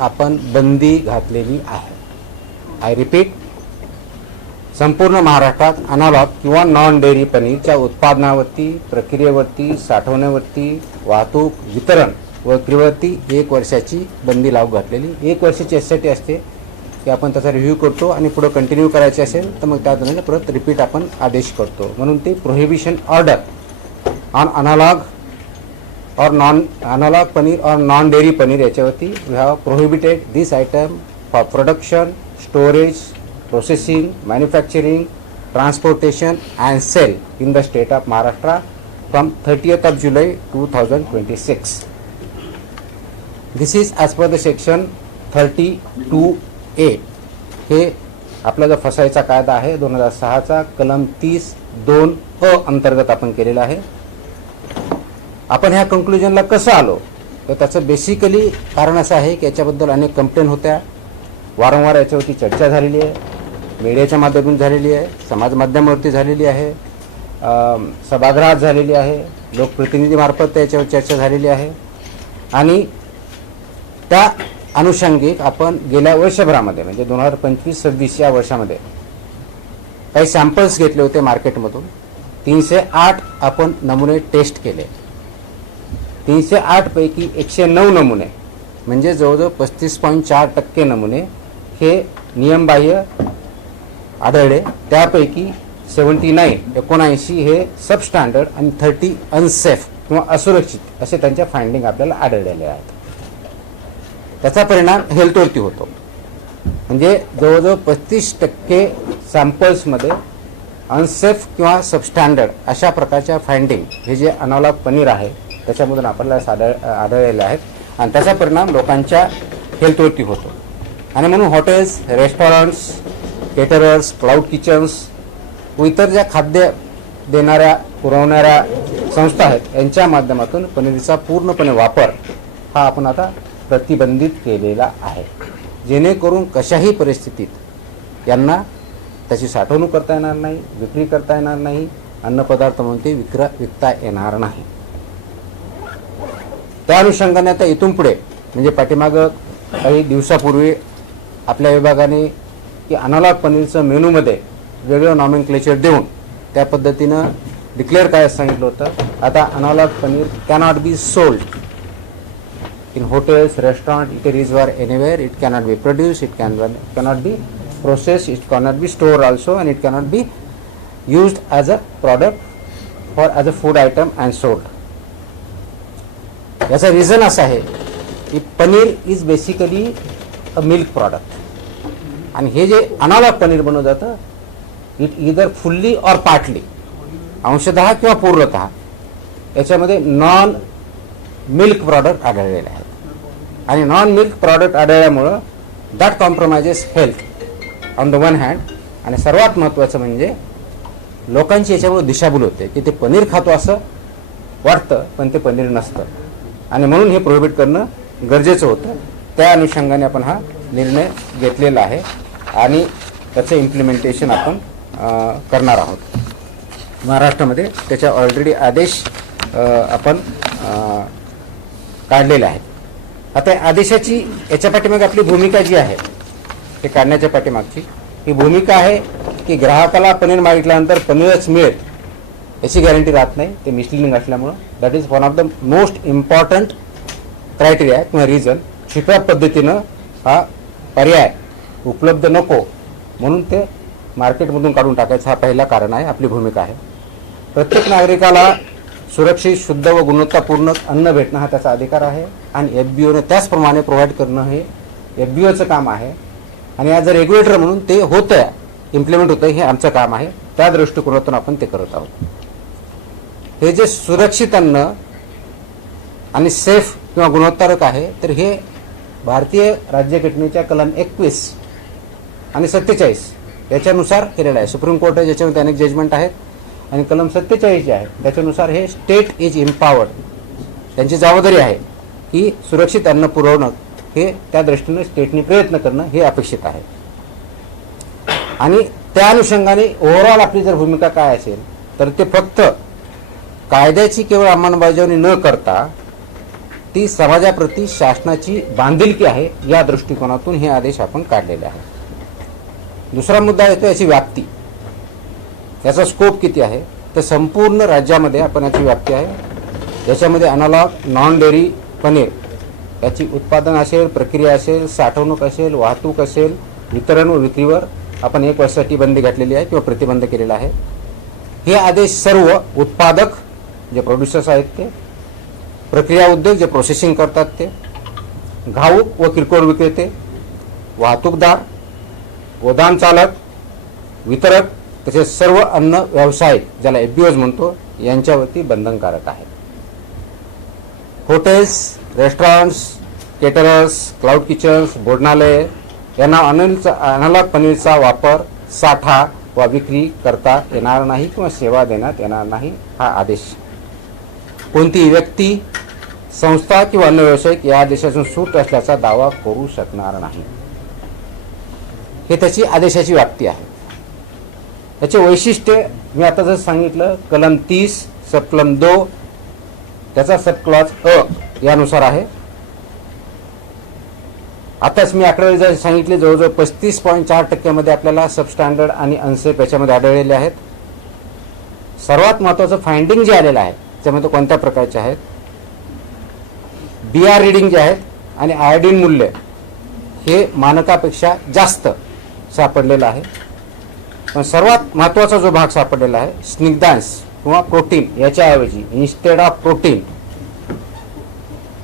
आपण बंदी घातलेली आहे. आय रिपीट, संपूर्ण महाराष्ट्रात अनालॉग किंवा नॉन डेअरी पनीरच्या उत्पादनावरती, प्रक्रियेवरती, साठवण्यावरती, वाहतूक, वितरण व विक्रीवरती 1 वर्षाची बंदी लागू घातलेली. 1 वर्षाची यासाठी असते की आपण त्याचा रिव्ह्यू करतो आणि पुढे कंटिन्यू करायचे असेल तर मग त्याद्वारे परत रिपीट आपण आदेश करतो. म्हणून ते प्रोहिबिशन ऑर्डर ऑन अनालॉग और नॉन अनालॉग पनीर और नॉन डेअरी पनीर याच्यावरती we have prohibited this item for production, storage, processing, manufacturing, transportation and sale in the state of Maharashtra from 30th of July 2026. This is as per the section 32A. हे आपला जो फसायचा कायदा आहे 2006चा कलम 30(2)(अ) अंतर्गत आपण केलेला आहे. आपण ह्या कंक्लुजनला कसं आलो तर त्याचं बेसिकली कारण असं आहे की याच्याबद्दल अनेक कंप्लेंट होत्या, वारंवार याच्यावरती चर्चा झालेली आहे, मीडियाच्या माध्यमातून झालेली आहे, समाज माध्यमावरती झालेली आहे, सभागृहात झालेली आहे, लोकप्रतिनिधीमार्फत त्याच्यावर चर्चा झालेली आहे. आणि त्या अनुषंगिक आपण गेल्या वर्षभरामध्ये म्हणजे 2025-26 या वर्षामध्ये काही सॅम्पल्स घेतले होते मार्केटमधून. 308 आपण नमुने टेस्ट केले. 308 पैकी 109 नमुने म्हणजे जवळजवळ 35.4% नमुने हे नियमबाह्य आढळले. त्यापैकी 79 हे सबस्टँडर्ड आणि 30 अनसेफ किंवा असुरक्षित असे त्यांच्या फाइंडिंग आपल्याला आढळलेले आहेत. त्याचा परिणाम हेल्थवरती होतो. म्हणजे जवळजवळ 35% सॅम्पल्समध्ये अनसेफ किंवा सबस्टँडर्ड अशा प्रकारच्या फाइंडिंग हे जे अनालॉग पनीर आहे त्याच्यामधून आपल्याला आढळलेले आहेत आणि त्याचा परिणाम लोकांच्या हेल्थवरती होतो. आणि म्हणून hotels, restaurants, caterers, cloud kitchens व इतर ज्या खाद्य देणाऱ्या पुरवणाऱ्या संस्था आहेत यांच्या माध्यमातून पनीरचा पूर्णपणे वापर हा आपण आता प्रतिबंधित केलेला आहे, जेणेकरून कशाही परिस्थितीत यांना त्याची साठवणूक करता येणार नाही, विक्री करता येणार नाही, अन्नपदार्थ म्हणून ते विकता येणार नाही. त्या अनुषंगाने आता इथून पुढे म्हणजे पाठीमागं काही दिवसापूर्वी आपल्या विभागाने की अनालॉग पनीरचं मेनूमध्ये वेगळं नॉमेनक्लेचर देऊन त्या पद्धतीनं डिक्लेअर काय सांगितलं होतं. आता analogue paneer cannot be sold in hotels, restaurant, eateries or anywhere. It cannot be produced, it cannot be processed, it cannot be stored also, and it cannot be used as a product or as a food item and sold. याचा reason असा आहे की paneer is basically a milk product आणि हे जे analogue paneer बनवलं जातं it either fully और पार्टली अंशतः किंवा पूर्णतः याच्यामध्ये नॉन मिल्क प्रॉडक्ट आढळलेले आहेत. आणि नॉन मिल्क प्रॉडक्ट आढळल्यामुळं that compromises health on the one hand आणि सर्वात महत्त्वाचं म्हणजे लोकांची याच्यामुळे दिशाभूल होते की ते पनीर खातो असं वाटतं पण ते पनीर नसतं आणि म्हणून हे प्रोहिबिट करणं गरजेचं होतं. त्या अनुषंगाने आपण हा निर्णय घेतलेला आहे आणि त्याचं इम्प्लिमेंटेशन आपण करणार आहोत. महाराष्ट्रामध्ये त्याच्या ऑलरेडी आदेश आपण काढलेले आहेत. आता आदेशाची याच्या पाठीमागे आपली भूमिका जी आहे हे काढण्याच्या पाठीमागची ही भूमिका आहे की ग्राहकाला पनीर मागितल्यानंतर पनीरच मिळेल याची गॅरंटी राहत नाही, ते मिसलिडिंग असल्यामुळं. That is one of the most important criteria किंवा रिझन. छिप्या पद्धतीनं हा पर्याय उपलब्ध नको म्हणून ते मार्केटमधून काढून टाकायचं हा पहिला कारण आहे, आपली भूमिका आहे. प्रत्येक नागरिकाला सुरक्षित, शुद्ध व गुणवत्तापूर्ण अन्न भेटणं हा त्याचा अधिकार आहे आणि FBOने त्याचप्रमाणे प्रोव्हाइड करणं हे FBOचं काम आहे. आणि ॲज अ रेग्युलेटर म्हणून ते होतं आहे, इम्प्लिमेंट होतं हे आमचं काम आहे. त्या दृष्टिकोनातून आपण ते करत आहोत. हे जे सुरक्षित अन्न आणि सेफ किंवा गुणवत्तारक आहे तर हे भारतीय राज्यघटनेच्या कलम 21 आणि 47 याच्यानुसार केलेलं आहे. सुप्रीम कोर्ट आहे ज्याच्यामध्ये अनेक जजमेंट आहेत आणि कलम 47 जे आहे त्याच्यानुसार हे स्टेट इज इम्पॉवर्ड, त्यांची जबाबदारी आहे की सुरक्षित अन्न पुरवणं हे त्या दृष्टीने स्टेटने प्रयत्न करणं हे अपेक्षित आहे. आणि त्या अनुषंगाने ओव्हरऑल आपली जर भूमिका काय असेल तर ते फक्त कायद्याची केवळ अंमलबजावणी न करता ती समाजाप्रती शासनाची बांधिलकी आहे, या दृष्टिकोनातून हे आदेश आपण काढलेले आहे. दुसरा मुद्दा येतो याची व्याप्ती, याचा स्कोप किती आहे. तर संपूर्ण राज्यामध्ये आपण याची व्याप्ती आहे. याच्यामध्ये अनालॉग नॉन डेअरी पनीर याची उत्पादन असेल, प्रक्रिया असेल, साठवणूक असेल, वाहतूक असेल, वितरण व विक्रीवर आपण 1 वर्षासाठी बंदी घातलेली आहे किंवा प्रतिबंध केलेला आहे. हे आदेश सर्व उत्पादक जे प्रोड्युसर्स आहेत ते, प्रक्रिया उद्योग जे प्रोसेसिंग करतात ते, घाऊक व किरकोळ विक्रेते, वाहतूकदार, गोदाम चालक, वितरक तसेच सर्व अन्न व्यावसायिक ज्याला FBOs म्हणतो यांच्यावरती बंधनकारक आहे. Hotels, restaurants, caterers, cloud kitchens, भोजनालय यांना अनालॉग पनीरचा वापर, साठा वा विक्री करता येणार नाही किंवा सेवा देण्यात येणार नाही. हा आदेश कोणतीही व्यक्ती, संस्था किंवा अन्य व्यावसायिक या आदेशातून सूट असल्याचा दावा करू शकणार नाही. हे त्याची आदेशाची व्याप्ती आहे. त्याचे वैशिष्ट्य मी आता जर सांगितलं, कलम 30 सबकलम 2 त्याचा सबक्लॉज अ यानुसार आहे. आताच मी आकडेवारी जर सांगितले, जवळजवळ 35.4% आपल्याला सबस्टँडर्ड आणि अनसेफ याच्यामध्ये आढळलेले आहेत. सर्वात महत्त्वाचं फाइंडिंग जे आलेलं आहे त्यामध्ये कोणत्या प्रकारचे आहेत, BR रिडिंग जे आहेत आणि आयोडीन मूल्य हे मानकापेक्षा जास्त सापडलेलं आहे. पण सर्वात महत्त्वाचा जो भाग सापडलेला आहे, स्निग्धांश किंवा प्रोटीन याच्याऐवजी इन्स्टेड ऑफ प्रोटीन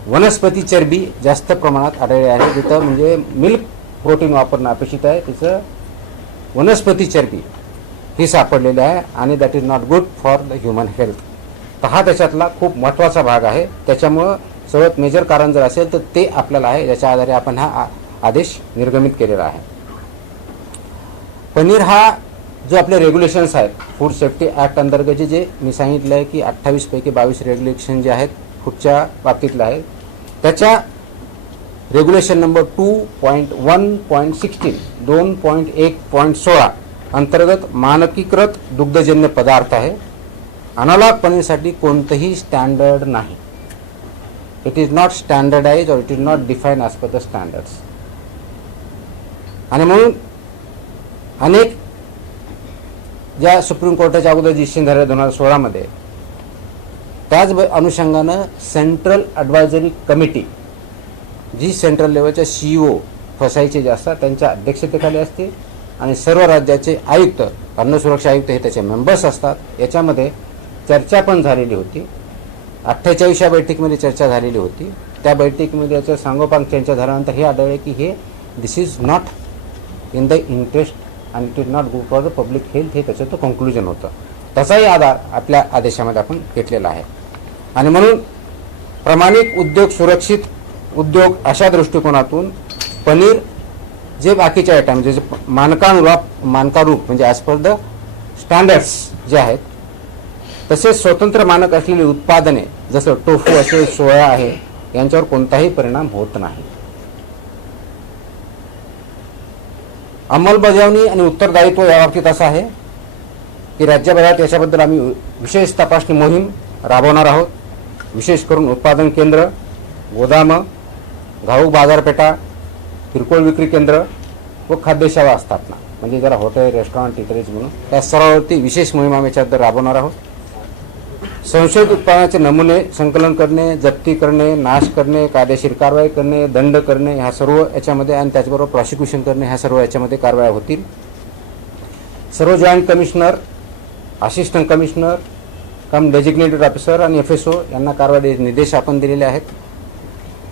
वनस्पती चरबी जास्त प्रमाणात आढळले आहे. जिथं म्हणजे मिल्क प्रोटीन वापरणं अपेक्षित आहे, तिचं वनस्पती चरबी ही सापडलेली आहे आणि that is not good for the human health. तर हा त्याच्यातला खूप महत्त्वाचा भाग आहे. त्याच्यामुळं सर्वात मेजर कारण जर असेल तर ते आपल्याला आहे, ज्याच्या आधारे आपण हा आदेश निर्गमित केलेला आहे. पनीर हा जो आपले रेग्युलेशन्स आहेत, फूड सेफ्टी ॲक्ट अंतर्गत जे मी सांगितलं आहे की 28 पैकी 22 रेग्युलेशन जे आहेत फूडच्या बाबतीतले आहेत, त्याच्या रेग्युलेशन नंबर 2.1.16 2.1.16 अंतर्गत मानकीकृत दुग्धजन्य पदार्थ आहे. अनालॉग पनीरसाठी कोणतंही स्टँडर्ड नाही. इट इज नॉट स्टँडर्डाइज और it is not define as per the standards. आणि म्हणून अनेक ज्या सुप्रीम कोर्टाच्या अगोदर डिसिजन झाले 2016 मध्ये, त्याच अनुषंगानं सेंट्रल ॲडवायझरी कमिटी जी सेंट्रल लेवलच्या CEO फसाईचे जे असतात त्यांच्या अध्यक्षतेखाली असते आणि सर्व राज्याचे आयुक्त, अन्न सुरक्षा आयुक्त हे त्याचे मेंबर्स असतात. याच्यामध्ये चर्चा पण झालेली होती. 48व्या बैठकीमध्ये चर्चा झालेली होती. त्या बैठकीमध्ये याच्या सांगोपांग चर्चा झाल्यानंतर हे आढळले की हे this is not in the interest आणि it is not good for the public health, हे त्याचं कन्क्लुजन होतं. त्याचाही आधार आपल्या आदेशामध्ये आपण घेतलेला आहे. आणि म्हणून प्रमाणित उद्योग, सुरक्षित उद्योग अशा दृष्टिकोनातून पनीर जे बाकीचे आयटम जे मानकारूप म्हणजे ॲज पर द स्टँडर्ड्स जे आहेत, तसेच स्वतंत्र मानक असलेली उत्पादने जसं टोफू असेल, सोया आहे, यांच्यावर कोणताही परिणाम होत नाही. अंमलबजावणी आणि उत्तरदायित्व याबाबतीत असं आहे की राज्यभरात याच्याबद्दल आम्ही विशेष तपासणी मोहीम राबवणार आहोत. विशेष करून उत्पादन केंद्र, गोदामं, घाऊक बाजारपेठा, किरकोळ विक्री केंद्र व खाद्यसेवा स्थापना म्हणजे ज्याला हॉटेल, रेस्टॉरंट, इटरीज म्हणून, त्या सर्वांवरती विशेष मोहीम आम्ही याच्याबद्दल राबवणार आहोत. संशयित उत्पादनाचे नमुने संकलन करणे, जप्ती करणे, नाश करणे, कायदेशीर कारवाई करणे, दंड करणे, ह्या सर्व याच्यामध्ये आणि त्याचबरोबर प्रॉसिक्युशन करणे, ह्या सर्व याच्यामध्ये कारवाया होतील. सर्व जॉईंट कमिशनर, असिस्टंट कमिशनर कम डेजिग्नेटेड ऑफिसर आणि FSO यांना कारवाई निर्देश आपण दिलेले आहेत.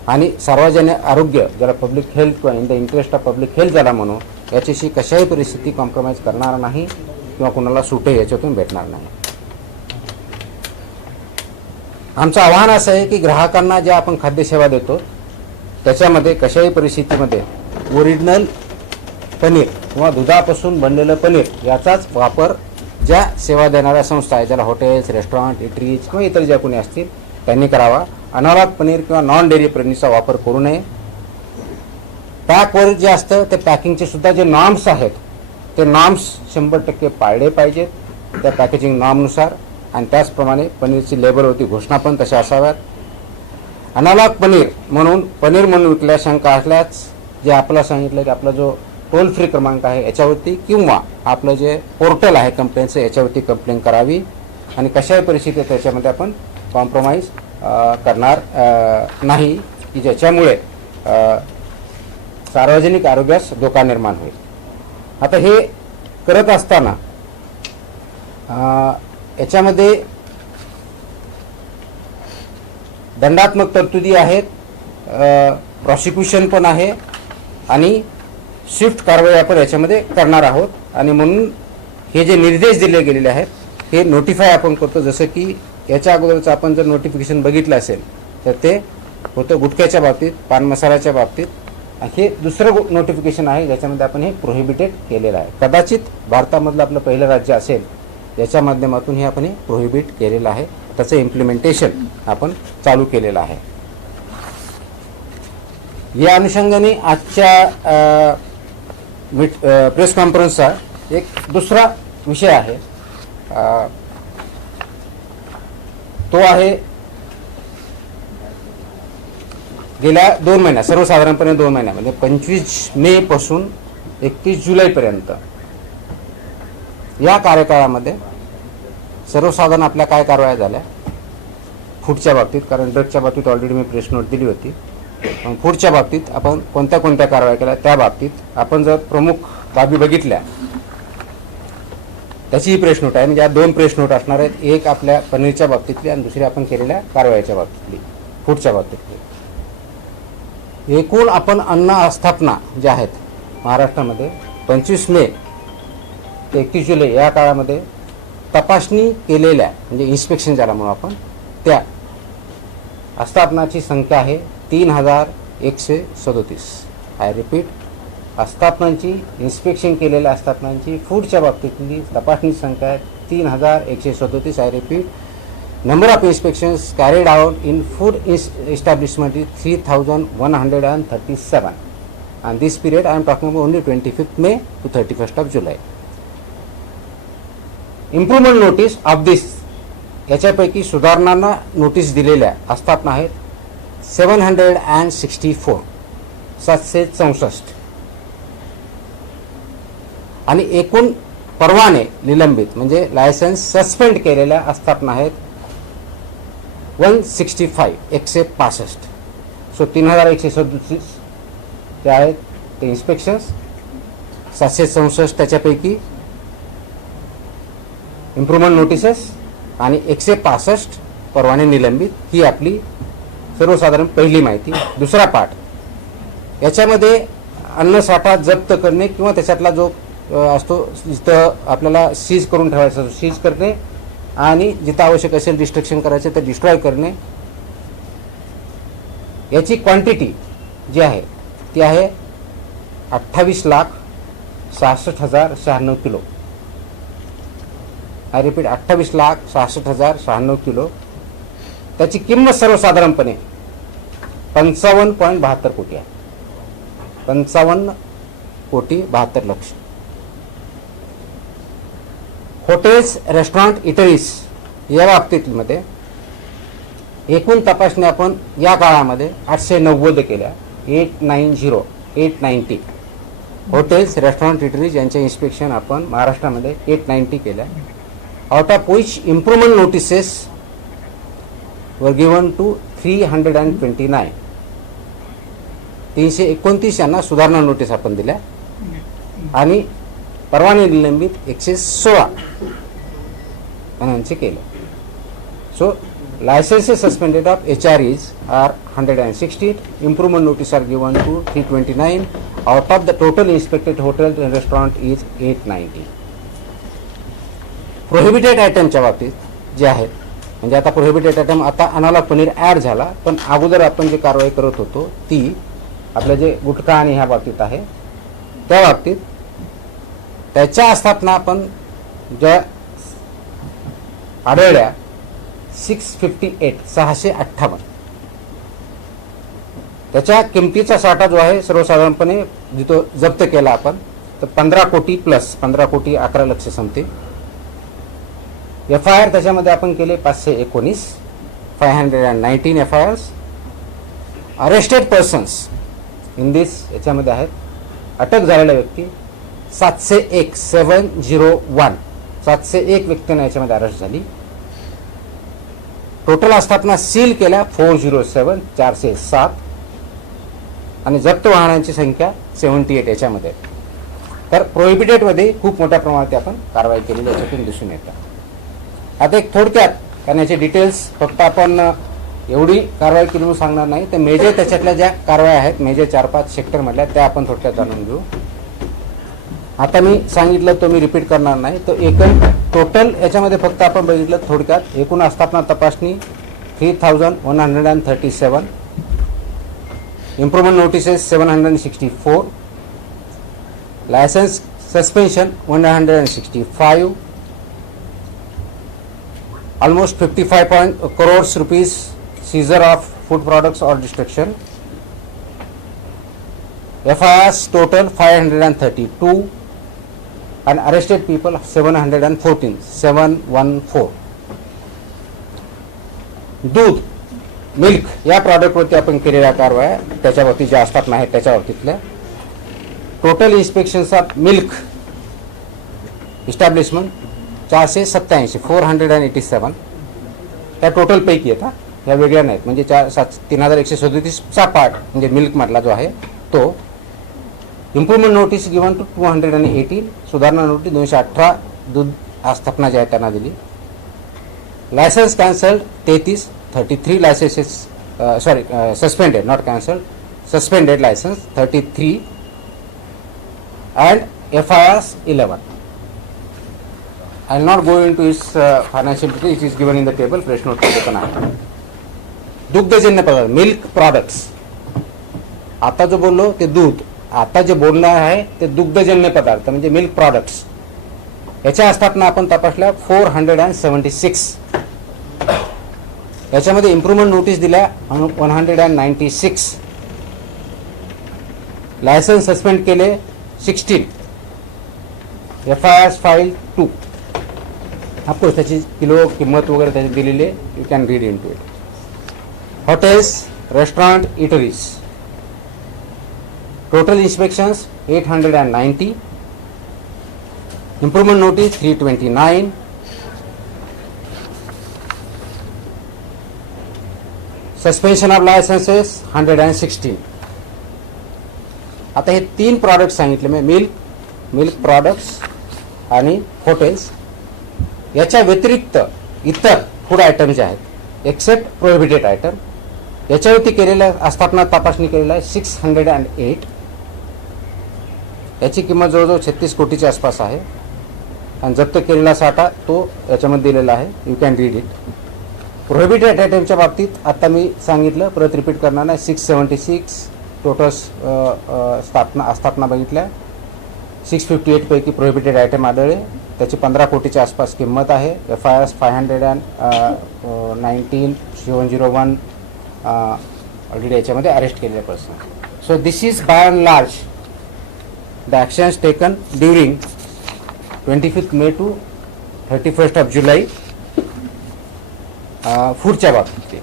आणि सार्वजनिक आरोग्य ज्याला पब्लिक हेल्थ किंवा in the interest of public health ज्याला म्हणू, याच्याशी कशाही परिस्थिती कॉम्प्रोमाइज करणार नाही किंवा कुणाला सुटे याच्यातून भेटणार नाही. आमचं आव्हान असं आहे की ग्राहकांना ज्या आपण खाद्यसेवा देतो त्याच्यामध्ये कशाही परिस्थितीमध्ये ओरिजिनल पनीर किंवा दुधापासून बनलेलं पनीर याचाच वापर ज्या सेवा देणाऱ्या संस्था आहेत, ज्याला हॉटेल्स, रेस्टॉरंट, इटरीज किंवा इतर ज्या कोणी असतील त्यांनी करावा. अनालॉग पनीर किंवा नॉन डेअरी पनीरचा वापर करू नये. पॅकवर जे असतं ते पॅकिंगचे सुद्धा जे नॉर्म्स आहेत ते नॉर्म्स 100% पाळले पाहिजेत त्या पॅकेजिंग नॉर्मनुसार. आणि त्याचप्रमाणे पनीरची लेबलवरती घोषणा पण तशा असाव्यात. अनालॉग पनीर म्हणून पनीर म्हणून विकल्या शंका असल्यास जे आपलं सांगितलं की आपला जो टोल फ्री क्रमांक आहे याच्यावरती किंवा आपलं जे पोर्टल आहे कंप्लेंटचं याच्यावरती कंप्लेंट करावी आणि कशाही परिस्थितीत त्याच्यामध्ये आपण कॉम्प्रोमाइज करणार नाही की ज्याच्यामुळे सार्वजनिक आरोग्यास धोका निर्माण होईल. आता हे करत असताना याच्यामध्ये दंडात्मक तरतुदी आहेत, प्रॉसिक्युशन पण आहे आणि स्विफ्ट कारवाई आपण याच्यामध्ये करणार आहोत. आणि म्हणून हे जे निर्देश दिले गेलेले आहेत हे नोटिफाय आपण करतो. जसं की याच्या अगोदरचं आपण जर नोटिफिकेशन बघितलं असेल तर ते होतं गुटख्याच्या बाबतीत, पान मसाल्याच्या बाबतीत. हे दुसरं नोटिफिकेशन आहे ज्याच्यामध्ये आपण हे प्रोहिबिटेड केलेलं आहे. कदाचित भारतामधलं आपलं पहिलं राज्य असेल याच्या माध्यमातून हे आपण हे प्रोहिबिट केलेलं आहे. त्याचं इम्प्लिमेंटेशन आपण चालू केलेलं आहे. या अनुषंगाने आजच्या प्रेस कॉन्फरन्सचा एक दुसरा विषय आहे, तो आहे गेल्या 2 महिन्यात, सर्वसाधारणपणे 2 महिन्यामध्ये 25 मे पासून 31 जुलैपर्यंत या कार्यकाळामध्ये सर्वसाधारण आपल्या काय कारवाया झाल्या फूडच्या बाबतीत, कारण ड्रगच्या बाबतीत ऑलरेडी मी प्रेस नोट दिली होती. फूडच्या बाबतीत आपण कोणत्या कोणत्या कारवाया केल्या त्या बाबतीत आपण जर प्रमुख बाबी बघितल्या त्याची ही प्रेस नोट आहे. म्हणजे या 2 प्रेस नोट असणार आहेत, एक आपल्या पनीरच्या बाबतीतली आणि दुसरी आपण केलेल्या कारवाईच्या बाबतीतली, फूडच्या बाबतीतली. एकूण आपण अन्न आस्थापना ज्या आहेत महाराष्ट्रामध्ये 25 मे ते 31 जुलै या काळामध्ये तपासणी केलेल्या, म्हणजे इन्स्पेक्शन ज्याला म्हणू आपण, त्या आस्थापनाची संख्या आहे 3137. आय रिपीट, आस्थापनांची इन्स्पेक्शन केलेल्या आस्थापनांची फूडच्या बाबतीतली तपासणी संख्या आहे 3137. I repeat, number of inspections carried out in food establishment is 3137, and this period I am talking about only 25th May to 31st of July. Improvement notice of this, याच्यापैकी सुधारणांना notice दिलेल्या आस्थापना आहेत 764, 764, आणि एकूण परवाने निलंबित म्हणजे लायसन्स सस्पेंड केलेल्या आस्थापना आहेत 165, 165. सो 3137 जे आहेत ते इन्स्पेक्शन्स, 764 त्याच्यापैकी इम्प्रूव्हमेंट नोटिसेस आणि 165 परवाने निलंबित. ही आपली सर्वसाधारण पहिली माहिती. दुसरा पाठ, याच्यामध्ये अन्नसाठा जप्त करणे किंवा त्याच्यातला जो असतो जिथं आपल्याला सीज करून ठेवायचा असतो सीज करणे आणि जिथं आवश्यक असेल डिस्ट्रक्शन करायचे तर डिस्ट्रॉय करणे. याची क्वांटिटी जी आहे ती आहे 28,66,096 किलो. I repeat, 28,66,096 kilo. त्याची किंमत सर्वसाधारणपणे 55.72 कोटी आहे. 55,72,00,000. हॉटेल्स, रेस्टॉरंट, इटरीज या बाबतीमध्ये एकूण तपासणी आपण या काळामध्ये 890 केल्या. 890 हॉटेल्स, रेस्टॉरंट, इटरीज यांचे इन्स्पेक्शन आपण महाराष्ट्रामध्ये 890 केल्या. Out of which improvement notices वर गिव्हन टू 329. 329 यांना सुधारणा नोटीस आपण दिल्या आणि परवाने निलंबित 116 जणांचे केले. So licences suspended of HREs are 160. Improvement notice are given to 329. Out of the total inspected hotel and restaurant is 890. Prohibited आयटमच्या बाबतीत जे आहेत, म्हणजे आता प्रोहिबिटेड आयटम आता अनालॉग पनीर ॲड झाला, पण अगोदर आपण जे कारवाई करत होतो ती आपलं जे गुटखा आणि ह्या बाबतीत आहे त्या बाबतीत त्याच्या आस्थापना आपण ज्या आढळल्या 658 त्याच्या किमतीचा साठा जो आहे सर्वसाधारणपणे जिथं जप्त केला आपण तर 15 कोटी प्लस 15 कोटी 11 लक्ष समथिंग. FIR त्याच्यामध्ये आपण केले 519, 519 FIRs. Arrested persons in this याच्यामध्ये आहेत, अटक झालेल्या व्यक्ती 701 701 व्यक्तींना याच्यामध्ये अरेस्ट झाली. टोटल आस्थापना सील केल्या 407 407 आणि जप्त वाहनांची संख्या 78 याच्यामध्ये. तर प्रोहिबिटेड मध्ये खूप मोठ्या प्रमाणात आपण कारवाई केलेली याच्यातून दिसून येतं. आता एक थोडक्यात, कारण याचे डिटेल्स फक्त आपण एवढी कारवाई केली म्हणून सांगणार नाही, तर मेजर त्याच्यातल्या ज्या कारवाई आहेत मेजर 4-5 सेक्टरमधल्या त्या आपण थोडक्यात जाणून घेऊ. आता मी सांगितलं तो मी रिपीट करणार नाही. तो एकूण टोटल याच्यामध्ये फक्त आपण बघितलं थोडक्यात, एकूण आस्थापना तपासणी 3137, improvement notices 764, licence suspension 165, almost 55 crores rupees seizure of food products or destruction, FIRs total 532 and arrested people 714. दूध मिल्क या प्रॉडक्टवरती आपण केलेल्या कारवाया त्याच्यावरती ज्या असतात आहेत त्याच्यावरतीतल्या टोटल इन्स्पेक्शन्स ऑफ मिल्क इस्टॅब्लिशमेंट 487 त्या टोटल पैकी येतात, ह्या वेगळ्या नाहीत. म्हणजे 3137 चा पार्ट म्हणजे मिल्क मधला जो आहे तो. इम्प्रुव्हमेंट नोटीस गिवन टू 218, सुधारणा नोटीस 218 दूध आस्थापना ज्या आहेत त्यांना दिली. Licence cancelled 33 licences suspended, not cancelled, suspended licence 33 and FIRs 11. I will not go into its financial details, it is given in the table, fresh note मध्ये पण आहे. दुग्धजन्य पदार्थ मिल्क प्रोडक्ट्स, आता जो बोललो ते दूध, आता जे बोलणं आहे ते दुग्धजन्य पदार्थ म्हणजे मिल्क प्रोडक्ट्स. याच्या आस्थापना आपण तपासल्या 476. याच्यामध्ये इम्प्रुव्हमेंट नोटीस दिल्या 196, लायसन्स सस्पेंड केले 16, FIRs फाइल 2. ऑफकोर्स त्याची किलो किंमत वगैरे त्याची दिलेली आहे, you can read into it. Hotels, restaurant, eateries, total inspections 890, improvement notice 329, suspension of licences 116. आता हे 3 प्रॉडक्ट सांगितले मी, मिल्क प्रॉडक्ट्स आणि हॉटेल्स. याच्या व्यतिरिक्त इतर फूड आयटम जे आहेत एक्सेप्ट प्रोहिबिटेड आयटम याच्यावरती केलेल्या आस्थापना तपासणी केलेला आहे 608. याची किंमत जवळजवळ 36 कोटीच्या आसपास आहे आणि जप्त केलेला साठा तो याच्यामध्ये दिलेला आहे, you can read it. Prohibited आयटमच्या बाबतीत आता मी सांगितलं, परत रिपीट करणार नाही. 676 टोटल आस्थापना बघितल्या, 658 पैकी प्रोहिबिटेड आयटम आढळले, त्याची 15 कोटीच्या आसपास किंमत आहे. FIRs 519, 701 ऑलरेडी याच्यामध्ये अरेस्ट केलेले person. So this is by and large the actions taken during 25 May to 31 July फूडच्या बाबतीत.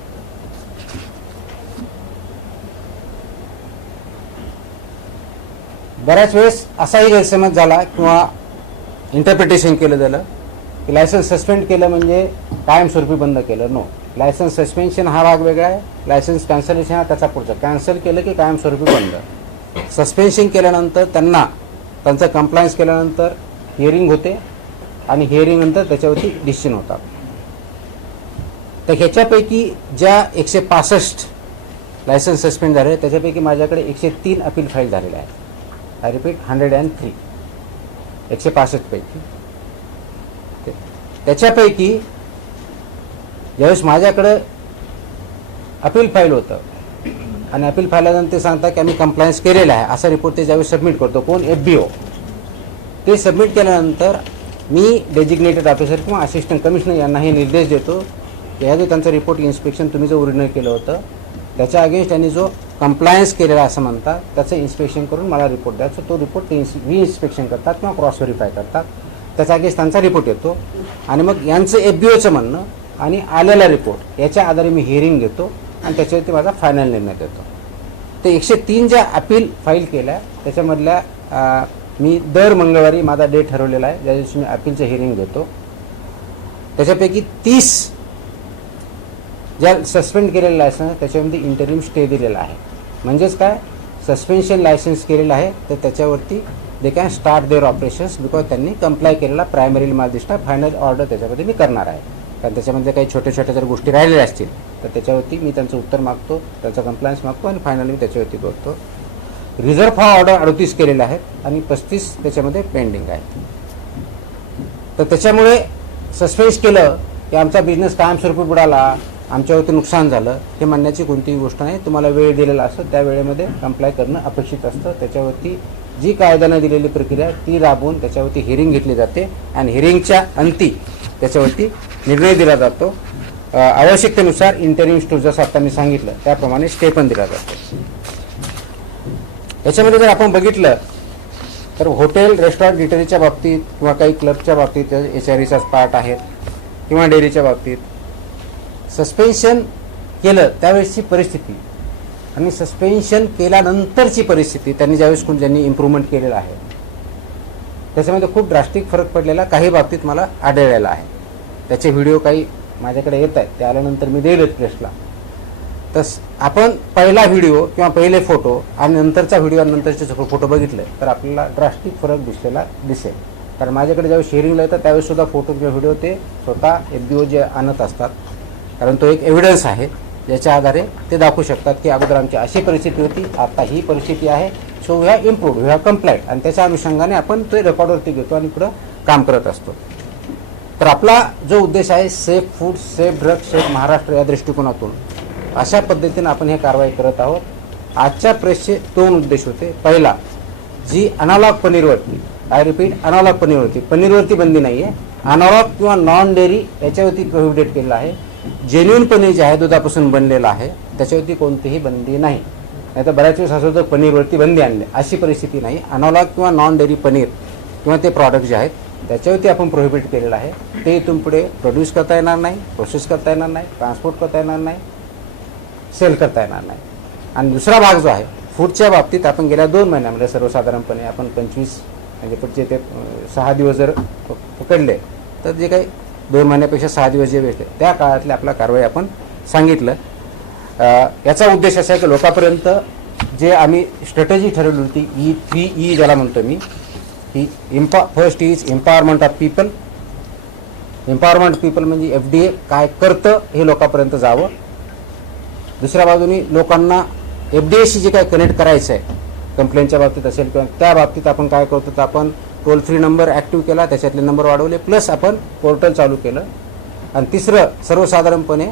बऱ्याच वेळेस असाही गैरसमज झाला किंवा इंटरप्रिटेशन केलं झालं की लायसन्स सस्पेंड केलं म्हणजे कायमस्वरूपी बंद केलं. नो, लायसन्स सस्पेन्शन हा भाग वेगळा आहे, लायसन्स कॅन्सलेशन हा त्याचा पुढचा. कॅन्सल केलं की कायमस्वरूपी बंद. सस्पेन्शन केल्यानंतर त्यांचं कंप्लायन्स केल्यानंतर हिअरिंग होते आणि हिअरिंग नंतर त्याच्यावरती डिसिजन होतात. तर ह्याच्यापैकी ज्या 165 लायसन्स सस्पेंड झाले त्याच्यापैकी माझ्याकडे 103 अपील फाईल झालेल्या आहेत. आय रिपीट 103, 165 पैकी. त्याच्यापैकी ज्यावेळेस माझ्याकडं अपील फाईल होतं आणि अपील फाईलनंतर ते सांगतात की आम्ही कंप्लायन्स केलेला आहे असा रिपोर्ट ते ज्यावेळेस सबमिट करतो कोण, FBO. ते सबमिट केल्यानंतर मी डेजिग्नेटेड ऑफिसर किंवा असिस्टंट कमिशनर यांना हे निर्देश देतो की ह्या जो त्यांचा रिपोर्ट इन्स्पेक्शन तुम्ही जो ओरिजिनल केलं होतं त्याच्या अगेन्स्ट त्यांनी जो कंप्लायन्स केलेला असं म्हणतात त्याचं इन्स्पेक्शन करून मला रिपोर्ट द्यायचा. तो रिपोर्ट ते इन्स्पेक्शन करतात किंवा क्रॉस व्हेरीफाय करतात, त्याच्या अगेन्स्ट त्यांचा रिपोर्ट येतो आणि मग यांचं FBOचं म्हणणं आणि आलेला रिपोर्ट याच्या आधारे मी हिअरिंग घेतो आणि त्याच्यावरती माझा फायनल निर्णय देतो. तर 103 ज्या अपील फाईल केल्या त्याच्यामधल्या मी दर मंगळवारी माझा डेट ठरवलेला आहे, ज्या दिवशी मी अपीलचं हिअरिंग घेतो. त्याच्यापैकी 30 ज्या सस्पेंड केलेलं लायसन्स त्याच्यामध्ये इंटरिम स्टे दिलेला आहे. म्हणजेच काय, सस्पेन्शन लायसन्स केलेलं आहे तर त्याच्यावरती they can start there operations because त्यांनी कंप्लाय केलेला प्रायमरी मला दिसणार. फायनल ऑर्डर त्याच्यामध्ये मी करणार आहे, कारण त्याच्यामध्ये काही छोट्या छोट्या जर गोष्टी राहिलेल्या असतील तर त्याच्यावरती मी त्यांचं उत्तर मागतो, त्याचा कंप्लायन्स मागतो आणि फायनली मी त्याच्यावरती करतो. रिझर्व्ह फॉर ऑर्डर 38 केलेले आहेत आणि 35 त्याच्यामध्ये पेंडिंग आहेत. तर त्याच्यामुळे सस्पेन्स केलं की आमचा बिझनेस कायमस्वरूपी बुडाला, आमच्यावरती नुकसान झालं हे म्हणण्याची कोणतीही गोष्ट नाही. तुम्हाला वेळ दिलेला असतो त्या वेळेमध्ये कंप्लाय करणं अपेक्षित असतं. त्याच्यावरती जी कायद्यानं दिलेली प्रक्रिया ती राबवून त्याच्यावरती हिअरिंग घेतली जाते आणि हिअरिंगच्या अंती त्याच्यावरती निर्णय दिला जातो. आवश्यकतेनुसार इंटरिम स्टू जसं आता मी सांगितलं त्याप्रमाणे स्टे पण दिला जातो. याच्यामध्ये जर आपण बघितलं तर हॉटेल रेस्टॉरंट डिटरीच्या बाबतीत किंवा काही क्लबच्या बाबतीत HREचाच पार्ट आहेत किंवा डेअरीच्या बाबतीत सस्पेन्शन केलं त्यावेळेसची परिस्थिती आणि सस्पेन्शन केल्यानंतरची परिस्थिती त्यांनी ज्यांनी इम्प्रूव्हमेंट केलेलं आहे त्याच्यामध्ये खूप ड्रास्टिक फरक पडलेला काही बाबतीत मला आढळलेला आहे. त्याचे व्हिडिओ काही माझ्याकडे येत आहेत, ते आल्यानंतर मी देईलच प्रेसला. तर आपण पहिला व्हिडिओ किंवा पहिले फोटो आणि नंतरचा व्हिडिओ आणि नंतरचे फोटो बघितले तर आपल्याला ड्रास्टिक फरक दिसेल. कारण माझ्याकडे ज्यावेळेस शेअरिंगला येतं त्यावेळेस सुद्धा फोटो किंवा व्हिडिओ ते स्वतः FBO जे आणत असतात, कारण तो एक एव्हिडन्स आहे ज्याच्या आधारे ते दाखवू शकतात की अगोदर आमची अशी परिस्थिती होती, आता ही परिस्थिती आहे, so we have improved, we have complied, आणि त्याच्या अनुषंगाने आपण ते रेकॉर्डवरती घेतो आणि पुढं काम करत असतो. तर आपला जो उद्देश आहे safe food, safe drug, safe Maharashtra या दृष्टिकोनातून अशा पद्धतीने आपण हे कारवाई करत आहोत. आजच्या प्रेसचे 2 उद्देश होते. पहिला, जी अनालॉग पनीरवरती, आय रिपीट अनालॉग पनीरवरती बंदी नाही आहे, अनालॉग किंवा नॉन डेअरी याच्यावरती प्रोहिबिटेड केलेलं आहे. जेन्युइन पनीर जे आहे दुधापासून बनलेलं आहे त्याच्यावरती कोणतीही बंदी नाही. नाही तर बऱ्याच वेळेस असं होतं पनीरवरती बंदी आणली, अशी परिस्थिती नाही. अनालॉग किंवा नॉन डेअरी पनीर किंवा ते प्रॉडक्ट जे आहेत त्याच्यावरती आपण प्रोहिबिट केलेलं आहे. ते इथून पुढे प्रोड्यूस करता येणार नाही, प्रोसेस करता येणार नाही, ट्रान्सपोर्ट करता येणार नाही, सेल करता येणार नाही. आणि दुसरा भाग जो आहे फूडच्या बाबतीत, आपण गेल्या 2 महिन्यामध्ये सर्वसाधारणपणे आपण 25 म्हणजे पुढचे ते 6 दिवस जर पकडले तर जे काही 2 महिन्यापेक्षा 6 दिवस जे भेटले त्या काळातली आपला कारवाई आपण सांगितलं. याचा उद्देश असा आहे की लोकांपर्यंत जे आम्ही स्ट्रॅटेजी ठरवली होती E3E ज्याला म्हणतो मी, की first is empowerment of people. Empowerment people म्हणजे FDA काय करतं हे लोकांपर्यंत जावं. दुसऱ्या बाजूनी लोकांना FDAशी जे काय कनेक्ट करायचं आहे कंप्लेंटच्या बाबतीत असेल किंवा त्या बाबतीत आपण काय करतो तर आपण टोल फ्री नंबर ॲक्टिव्ह केला, त्याच्यातले नंबर वाढवले, प्लस आपण पोर्टल चालू केलं. आणि तिसरं, सर्वसाधारणपणे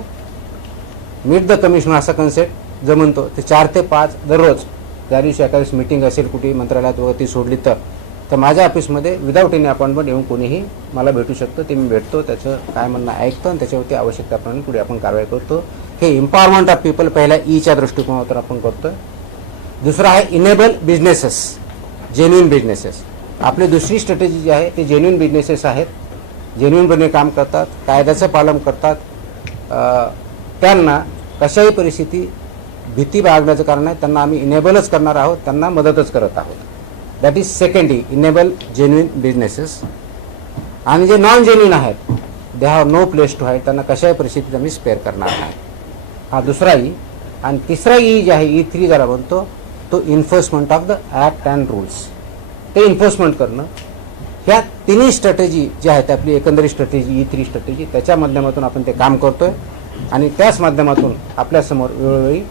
मीट द कमिशनर असा कन्सेप्ट जो म्हणतो ते 4 ते 5 दररोज, ज्या दिवशी एखादी मीटिंग असेल कुठेही मंत्रालयात वगैरे ती सोडली तर माझ्या ऑफिसमध्ये विदाऊट एनी अपॉइंटमेंट येऊन कोणीही मला भेटू शकतं. ते मी भेटतो, त्याचं काय म्हणणं ऐकतो आणि त्याच्यावरती आवश्यकताप्रमाणे पुढे आपण कारवाई करतो. हे एम्पॉवरमेंट ऑफ पीपल पहिल्या ईच्या दृष्टिकोनातून आपण करतो. दुसरं आहे इनेबल बिझनेसेस, जेन्युइन बिझनेसेस. आपली दुसरी स्ट्रॅटेजी जी आहे ते जेन्युइन बिझनेसेस आहेत, जेन्युइनपणे काम करतात, कायद्याचं पालन करतात, त्यांना कशाही परिस्थिती भीती बाळगण्याचं कारण नाही, त्यांना आम्ही इनेबलच करणार आहोत, त्यांना मदतच करत आहोत. That is second E, enable genuine businesses. आणि जे नॉन जेन्युइन आहेत they have no place to hide, त्यांना कशाही परिस्थितीत आम्ही स्पेअर करणार नाही. हा दुसरा ई. आणि तिसरा ई जे आहे E3 ज्याला म्हणतो तो enforcement of the act and rules, ते इन्फोर्समेंट करणं. ह्या तिन्ही स्ट्रॅटेजी ज्या आहेत आपली एकंदरीत स्ट्रॅटेजी E3 स्ट्रॅटेजी, त्याच्या माध्यमातून आपण ते काम करतोय. आणि त्याच माध्यमातून आपल्यासमोर वेळोवेळी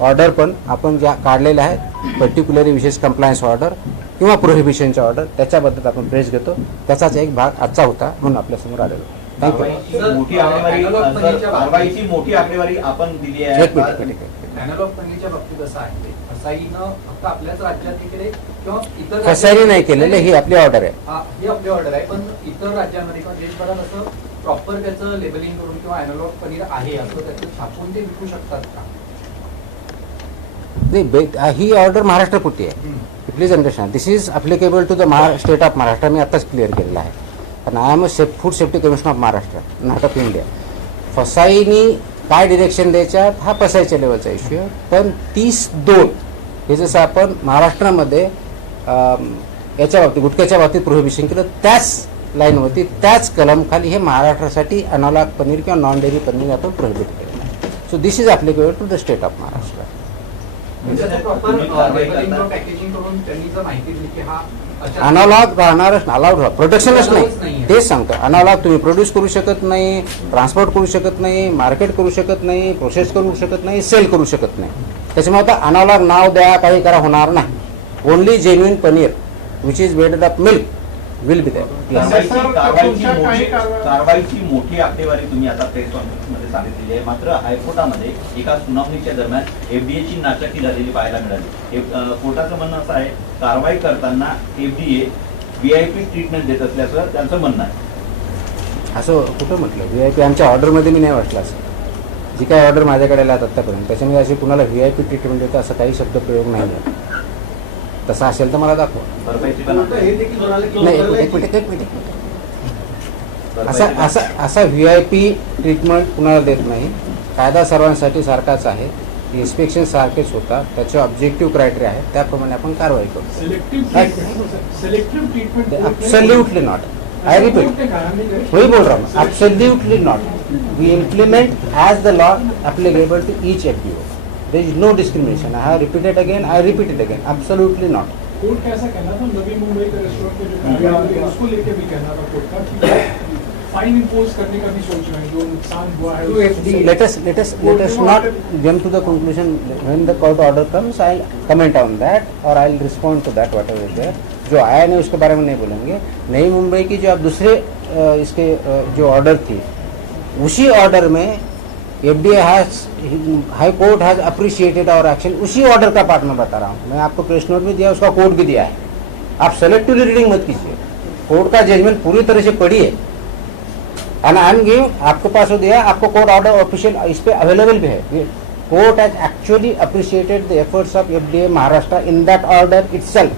ऑर्डर पण आपण ज्या काढलेल्या आहेत, पर्टिक्युलरली विशेष कंप्लायन्स ऑर्डर किंवा प्रोहिबिशनच्या ऑर्डर, त्याच्याबद्दल आपण प्रेस घेतो. त्याचाच एक भाग आजचा होता म्हणून आपल्यासमोर आलेलो. कारवाईची मोठी आकडेवारी आपण दिली आहे. अॅनालॉग पनीरच्या बाबतीत असं आहे, फसाईनं फक्त आपल्याच राज्यात इकडे किंवा इतर फसाई नाही केलेलं, ही आपली ऑर्डर आहे. ही आपली ऑर्डर आहे, पण इतर राज्यांमध्ये किंवा देशभरात असं प्रॉपर त्याचं लेबलिंग करून किंवा अॅनालॉग पनीर आहे असं त्याचं छापून ते विकू शकतात का? नाही, ही ऑर्डर महाराष्ट्रापुरती आहे. Please understand, this is applicable to the state of Maharashtra. मी आत्ताच क्लिअर केलेलं आहे. कारण I am a food safety commission of Maharashtra, not of India. फसाईनी काय डिरेक्शन द्यायच्यात हा फसाईच्या लेवलचा इश्यू आहे. पण 30/2 हे जसं आपण महाराष्ट्रामध्ये याच्या बाबतीत गुटख्याच्या बाबतीत प्रोहिबिशन केलं, त्याच लाईनवरती त्याच कलम खाली हे महाराष्ट्रासाठी अनालॉग पनीर किंवा नॉन डेअरी पनीर आपण प्रोहिबिट केलेलं आहे. So this is applicable to the state of Maharashtra. Proper labelling किंवा पॅकेजिंग करून त्यांनी जर माहिती दिली की हा अनालॉग राहणारच, अलाउड प्रोटेक्शनच नाही. नाहीये. तेच सांगतो, अनालॉग तुम्ही प्रोड्यूस करू शकत नाही, ट्रान्सपोर्ट करू शकत नाही, मार्केट करू शकत नाही, प्रोसेस करू शकत नाही, सेल करू शकत नाही. त्याच्यामुळे आता अनालॉग नाव द्या, काही करा, होणार नाही. Only genuine paneer which is wedded up milk will be there. कारवाईची मोठी आकडेवारी तुम्ही आता प्रेस कॉन्फरन्समध्ये सांगितलेली आहे. मात्र हायकोर्टामध्ये एका सुनावणीच्या दरम्यान एफडीएची नाचक्की झालेली पाहायला मिळाली. कोर्टाचं म्हणणं असं आहे, कारवाई करताना एफडीए व्हीआयपी ट्रीटमेंट देत असल्याचं त्यांचं म्हणणं आहे. असं कुठं म्हटलं? व्हीआयपी आमच्या ऑर्डरमध्ये मी नाही वाटलं असं. जी काय ऑर्डर माझ्याकडे आल्या आतापर्यंत त्याच्यामध्ये अशी कुणाला व्हीआयपी ट्रीटमेंट देतं असं काही शब्द प्रयोग नाही आहे. तसं असेल तर मला दाखवा. भरपाईची पण हे देखील म्हणाले की नाही, एक मिनिट. असा व्हीआयपी ट्रीटमेंट कुणाला देत नाही. कायदा सर्वांसाठी सारखाच आहे, इन्स्पेक्शन सारखेच होतात, त्याचे ऑब्जेक्टिव्ह क्रायटेरिया आहेत, त्याप्रमाणे आपण कारवाई करू. Absolutely not. I repeat. वही बोल रहा हूँ. Absolutely not. We implement as the law applicable to each FPO. There is no discrimination. I have repeated again. I repeat it again. Absolutely not. Court का ऐसा कहना था, नवी मुंबई के रेस्टोरेंट में जो कार्रवाई उसको लेके भी कहना था कोर्ट का कि फाइन इम्पोज करने का भी सोच रहे हैं जो नुकसान हुआ है. Let us not jump to the conclusion. When the court order comes, I'll comment on that or I'll respond to that whatever is there. जो आया नहीं उसके बारे में नहीं बोलेंगे. नई मुंबई की जो अब दूसरे इसके जो ऑर्डर थी, उसी ऑर्डर में FDA high court has appreciated our action. उसी ऑर्डर का पार्ट मैं बता रहा हूँ. मैं आपको प्रेस नोट भी दिया, उसका कोर्ट भी दिया है. आप सेलेक्टिवली रीडिंग मत कीजिए. कोर्ट का जजमेंट पूरी तरह से पढ़िए. एंड आई एम गिविंग, आपको पास हो दिया, आपको कोर्ट ऑर्डर ऑफिशियल इस पे अवेलेबल भी है. Court has actually appreciated the efforts of FDA Maharashtra in that order itself.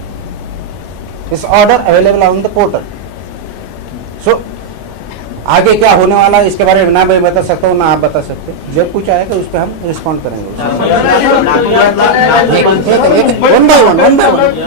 This order available on the portal. So आगे क्या होने वाला है इसके बारे में ना मैं बता सकता हूँ ना आप बता सकते. जब कुछ आएगा उस पर हम रिस्पॉन्ड करेंगे.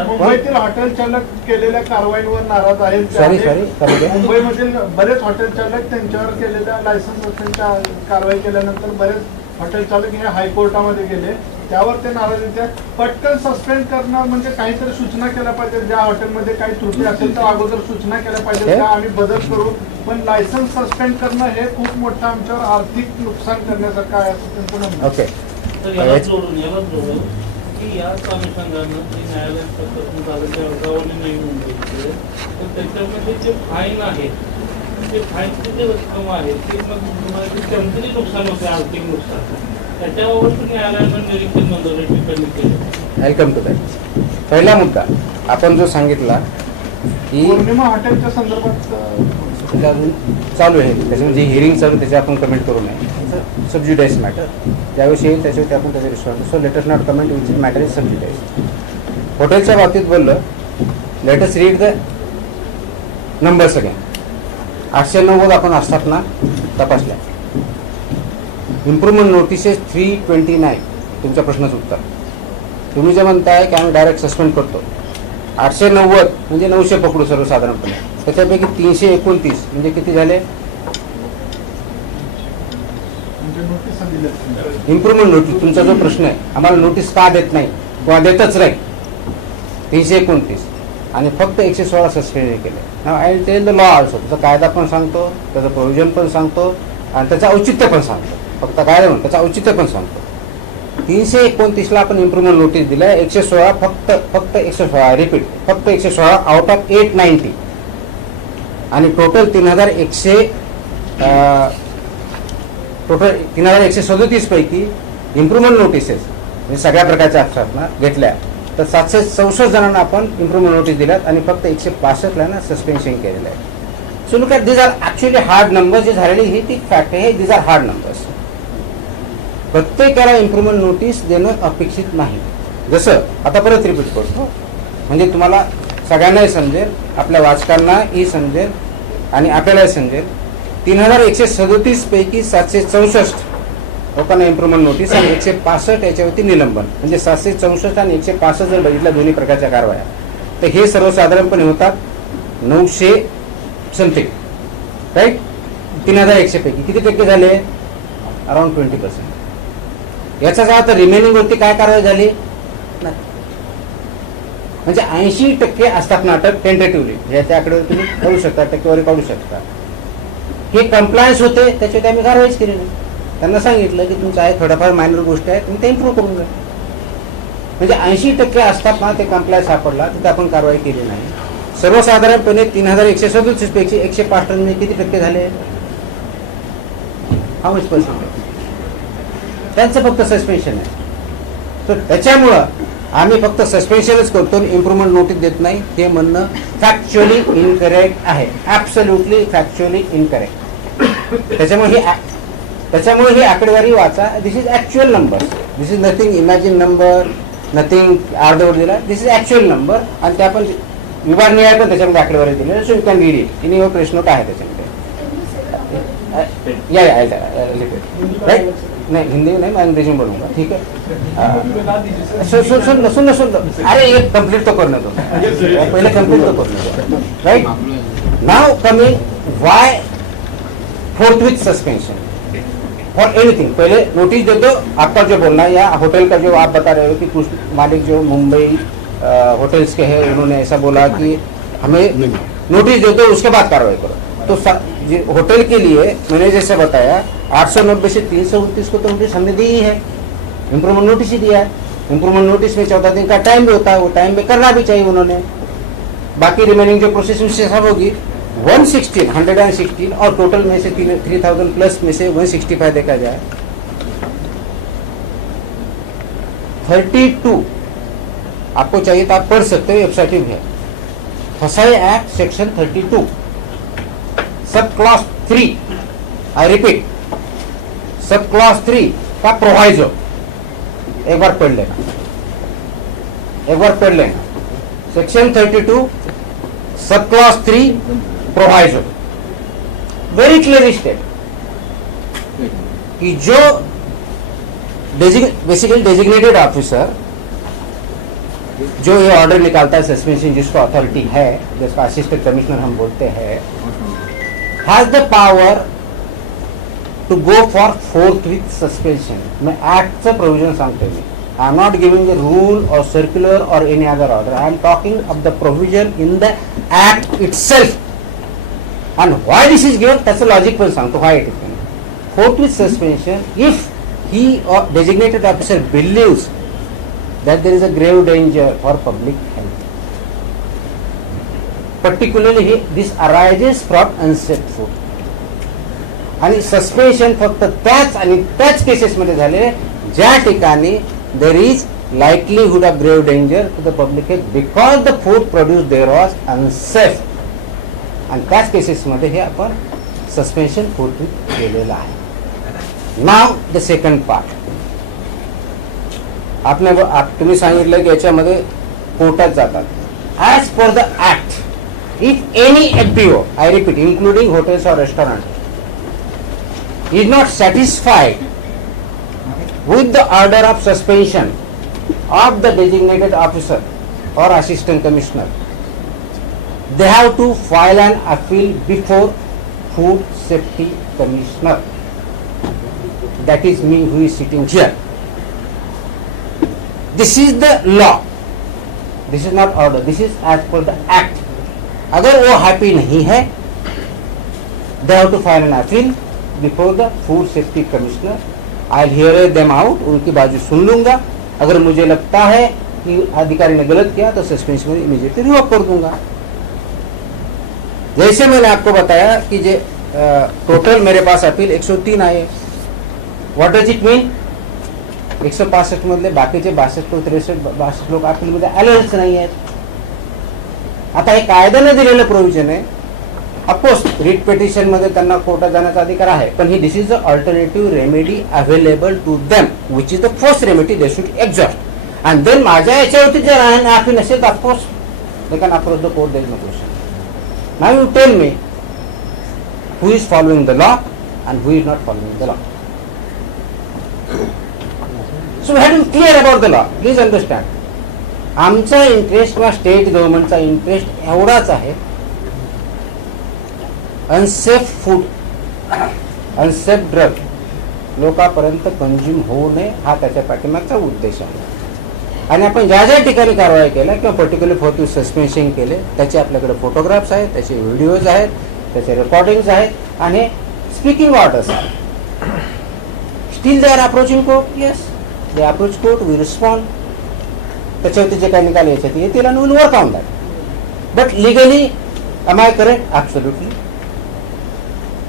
मुंबईतील हॉटेल चालक केलेल्या कारवाईवर नाराज आहेत. सॉरी करू दे. मुंबईमधील बरेच हॉटेल चालक त्यांच्यावर केलेल्या लायसन्स त्यांच्या कारवाई केल्यानंतर बरेच हॉटेल चालक हे हायकोर्टामध्ये गेले. त्यावर ते नाराज आहेत. पटकन सस्पेंड करणं म्हणजे काहीतरी सूचना केल्या पाहिजे. ज्या हॉटेलमध्ये काही त्रुटी असेल तर अगोदर सूचना केल्या पाहिजे का आम्ही बदल करू. पण लायसन्स सस्पेंड करणं हे खूप मोठं आमच्यावर आर्थिक नुकसान करण्यासारखं आहे असं त्यांचं म्हणणं. ओके. तर याला जोडून की याच अनुषंगानं जे न्यायालयात झालेल्या अर्जावरती नाही मुंबईचे, तर त्याच्यामध्ये जे फाईन आहे ते फाईनची जे रक्कम आहे ते मग तुम्हाला त्यांचंही नुकसान होते, आर्थिक नुकसान, त्याच्याबाबत न्यायालयानं निरीक्षण नोंदवले, टिप्पणी केली. Welcome to that. पहिला मुद्दा आपण जो सांगितला की पौर्णिमा हॉटेलच्या संदर्भात अजून चालू आहे, त्याच्यामध्ये जी हिअरिंग चालू त्याची आपण कमेंट करू नये. सबज्युडाइज मॅटर ज्यावेळी येईल त्याच्यावरती आपण त्याचा response. So let us not comment which matter is sub judice. हॉटेलच्या बाबतीत बोललं, let us read the numbers again. 890 आपण असतात ना तपासल्या. Improvement notices 329. तुमच्या प्रश्नाचं उत्तर. तुम्ही जे म्हणताय की आम्ही डायरेक्ट सस्पेंड करतो, 890 म्हणजे 900 पकडू सर्वसाधारणपणे. त्याच्यापैकी 329 म्हणजे किती झाले? Improvement notice. तुमचा जो प्रश्न आहे आम्हाला नोटीस का देत नाही किंवा देतच नाही, 329 आणि फक्त 116 सस्पेंड केले. Now I tell the law also. त्याचा कायदा पण सांगतो, त्याचं प्रोव्हिजन पण सांगतो आणि त्याचं औचित्य पण सांगतो. फक्त कायदा म्हणून त्याचं औचित्य पण सांगतो. 329ला आपण इम्प्रुव्हमेंट नोटीस दिलाय. 116 फक्त 116 रिपीट फक्त 116 आउट ऑफ 890 आणि टोटल 3137 पैकी इम्प्रुव्हमेंट नोटिसेस म्हणजे सगळ्या प्रकारच्या असतात ना घेतल्या तर 764 जणांना आपण इम्प्रुव्हमेंट नोटीस दिल्यात आणि फक्त 165ला ना सस्पेन्शन केलेलं आहे. So look at this are actually hard numbers. जे झालेली ही ती फॅक्ट आहे. This are hard numbers. प्रत्येकाला इम्प्रुव्हमेंट नोटीस देणं अपेक्षित नाही. जसं आता परत रिपीट करतो म्हणजे तुम्हाला सगळ्यांनाही समजेल, आपल्या वाचकांनाही समजेल आणि आपल्यालाही समजेल. 3137 पैकी 764 लोकांना इम्प्रुव्हमेंट नोटीस आणि 165 याच्यावरती निलंबन, म्हणजे 764 आणि 165 जर बघितल्या दोन्ही प्रकारच्या कारवाया, तर हे सर्वसाधारणपणे होतात 900 समथिंग, राईट. 3100 पैकी किती टक्के झाले? अराउंड 20%. याचाच अर्थ रिमेनिंग वरती काय कारवाई झाली? नाही. म्हणजे 80% असतात नाटक टेंटेटिव्हली, याच्या आकडेवर तुम्ही करू शकता, टक्केवारी काढू शकता. हे कम्प्लायन्स होते, त्याच्यावर आम्ही कारवाईच केली नाही. त्यांना सांगितलं की तुमचं आहे थोडंफार मायनर गोष्टी आहेत, तुम्ही ते इम्प्रूव्ह करून घ्या. म्हणजे 80% असतात ना ते कम्प्लायन्स सापडला, तिथे आपण कारवाई केली नाही. सर्वसाधारणपणे 3137 पैकी 165 म्हणजे किती टक्के झाले? हा मच पर्सेंट त्यांचं फक्त सस्पेन्शन आहे. तर त्याच्यामुळं आम्ही फक्त सस्पेन्शनच करतो, इम्प्रुव्हमेंट नोटीस देत नाही. हे म्हणणं फॅक्च्युअली इनकरेक्ट आहे, ॲब्सोल्युटली फॅक्च्युअली इनकरेक्ट. त्याच्यामुळे ही आकडेवारी वाचा. This is actual number, this is nothing imagine number, nothing अर्धवट दिला. दिस इज ॲक्च्युअल नंबर आणि त्या पण विभागणी आहे पण त्याच्यामध्ये आकडेवारी दिली. So you can read it. In your press note आहे त्याच्यामध्ये. राईट. नहीं हिंदी में नहीं, मैं अंग्रेजी में बोलूंगा, ठीक है. सुन लो, अरे ये कंप्लीट तो करने दो, पहले कंप्लीट तो करने दो. राइट नाउ कमिंग व्हाई फोर्थविथ सस्पेंशन फॉर एनीथिंग. पहले नोटिस दे दो, आपका जो बोलना है या होटल का जो आप बता रहे हो कि कुछ मालिक जो मुंबई होटल्स के हैं उन्होंने ऐसा बोला कि हमें नोटिस दे दो, उसके बाद कार्रवाई करो. तो होटल के लिए मैंने जैसे बताया 890 से 329 को तो नोटिस हमने दी ही है, इम्प्रूवमेंट नोटिस ही दिया है. इम्प्रूवमेंट नोटिस में 14 दिन का टाइम भी होता है, वो टाइम में करना भी चाहिए उन्होंने. बाकी रिमेनिंग जो प्रोसेस उससे सब होगी. 116 और टोटल में से 3000 प्लस में से 165 देखा जाए 32 आपको चाहिए तो आप पढ़ सकते हो, वेबसाइट में है. FSSAI act section 32 sub clause 3, I repeat, sub clause 3 का प्रोवाइजो एक बार पढ़ लेना. Section 32 sub clause 3 proviso very clear state कि जो बेसिकली डेजिग्नेटेड ऑफिसर जो ये ऑर्डर निकालता है सस्पेंशन, जिसको अथॉरिटी है, जिसका असिस्टेंट कमिश्नर हम बोलते हैं, has the power to go for forthwith suspension. मैं एक्ट से प्रोविजन सांगते मी. I am not giving a rule or circular or any other order. I am talking of the provision in the act itself. And why this is given? That's a logic पण सांगतो why it is given. Forthwith suspension if he or designated officer believes that there is a grave danger for public health. Particularly this arises from unsafe food. आणि suspension फक्त त्याच cases मध्ये झाले ज्या ठिकाणी there is likelihood of grave danger to the public health because the food produce there was unsafe. आणि त्याच cases मध्ये हे आपण सस्पेन्शन फोर्थविथ केलेलं आहे. नाव द सेकंड पार्ट. तुम्ही सांगितलं की याच्यामध्ये कोर्टात जातात. As per the act if any FBO, I repeat, including hotels or restaurants, is not satisfied with the order of suspension of the designated officer or assistant commissioner, they have to file an appeal before Food Safety Commissioner. That is me who is sitting here. This is the law. This is not order. This is as per the act. अगर वो happy नहीं है they have to file an appeal before the food safety commissioner. I hear them out, उनकी बाजू सुन लूंगा. अगर मुझे लगता है कि अधिकारी ने गलत किया तो सस्पेंशन में इमीडिएटली रिवोक कर दूंगा. जैसे मैंने आपको बताया कि जे टोटल मेरे पास अपील 103 आए. व्हाट डज इट मीन? 165 मधले बाकीचे 62 लोक अपील मध्ये आलेच नाही आहेत. आता हे कायद्याने दिलेलं प्रोव्हिजन आहे. ऑफकोर्स रिट पिटिशन मध्ये त्यांना कोर्टात जाण्याचा अधिकार आहे, पण ही this is the alternative remedy available to them which is the first remedy they should exhaust. And then माझ्या याच्यावरती जर अपील नसेल तर of course they can approach the court. There is no question. Now you tell me who is following the law and who is not following the law. So we have to clear about the law. Please understand, आमचा interest किंवा state गव्हर्नमेंटचा interest एवढाच आहे, unsafe food, unsafe drug लोकांपर्यंत consume होऊ नये हा त्याच्या पाठीमागचा उद्देश आहे. आणि आपण ज्या ज्या ठिकाणी कारवाई केल्या किंवा पर्टिक्युलर फॉर सस्पेन्शन केले त्याचे आपल्याकडे फोटोग्राफ्स आहेत, त्याचे व्हिडिओज आहेत, त्याचे रेकॉर्डिंग्स आहेत आणि स्पीकिंग ऑर्डर्स आहेत. Still they are approaching court, yes they approach court, we respond. त्याच्यावरती जे काही निकाल यायचे ते येतील आणि will work on that. But legally am I correct? Absolutely.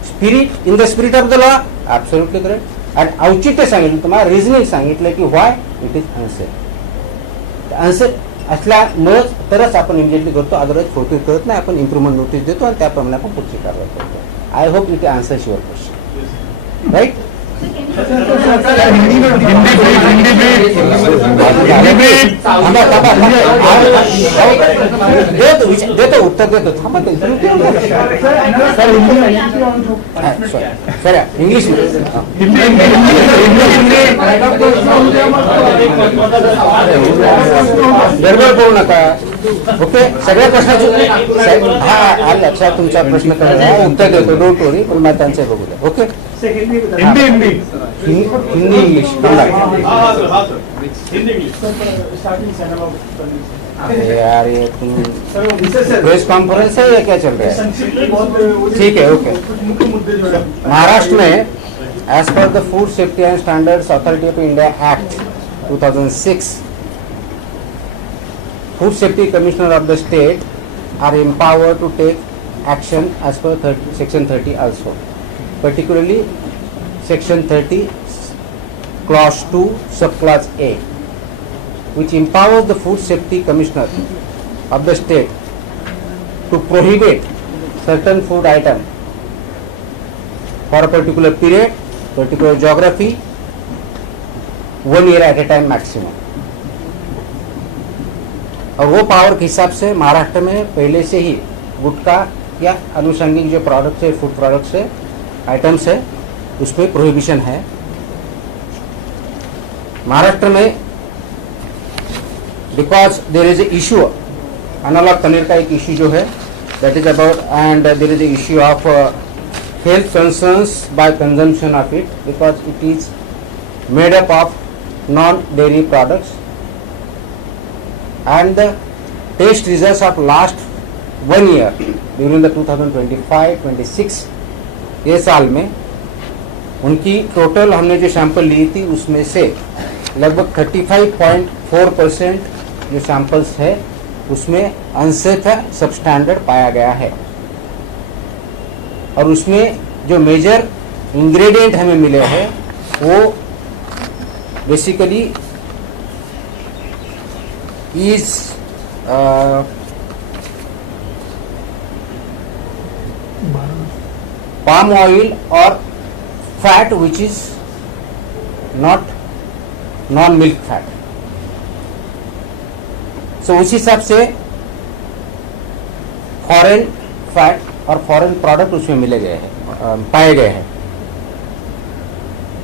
Spirit, in the spirit of the law, absolutely correct. आणि औचित्य सांगितलं तुम्हाला, रिझनिंग सांगितलं की व्हाय इट इज अनसेफ. अनसेफ असल्यामुळेच तरच आपण इमिजिएटली करतो, अदरवाईज फोटो करत नाही. आपण इम्प्रुव्हमेंट नोटीस देतो आणि त्याप्रमाणे आपण पुढची कारवाई करतो. I hope it answers your question, right. देतो उत्तर देतो, थांबा. सर इंग्लिश गडबड करू नका. ओके, सगळ्या प्रश्नाचे हा लक्षात तुमचा प्रश्न करा, उत्तर देतो, डोंट वरी. पण मला त्यांचे बघू द्या. ओके, हिंदी इंग्लिश अरे यार ये प्रेस कॉन्फ्रेंस है, ये क्या चल रहा है? ठीक है, ओके. महाराष्ट्र में as per the food safety and standards authority of India act 2006, food safety commissioner of the state are empowered to take action as per section 30 also, particularly section 30 clause 2 subclause A, which empowers the food safety commissioner of the state to prohibit certain food item for a particular period, particular geography, 1 year at a time maximum. और वो power के हिसाब से महाराष्ट्र में पहले से ही गुटखा या अनुषंगिक जो products है, food products है, आइटम्स है, उसमें प्रोहिबिशन है. महाराष्ट्र में because there is a issue, analog paneer का एक इशू जो है that is about, and there is a issue of health concerns by consumption of it, because it is made up of non dairy products. And the test results of last 1 year during the 2025-26 ये साल में उनकी total हमने जो sample ली थी उसमें से लगभग 35.4% जो सैंपल्स है उसमें अनसेफ है, सबस्टैंडर्ड पाया गया है. और उसमें जो मेजर इंग्रेडिएंट हमें मिले हैं वो basically is palm oil or fat which is not non-milk fat. So उस हिसाब से फॉरेन फैट और फॉरेन प्रोडक्ट उसमें मिले गए हैं, पाए गए हैं.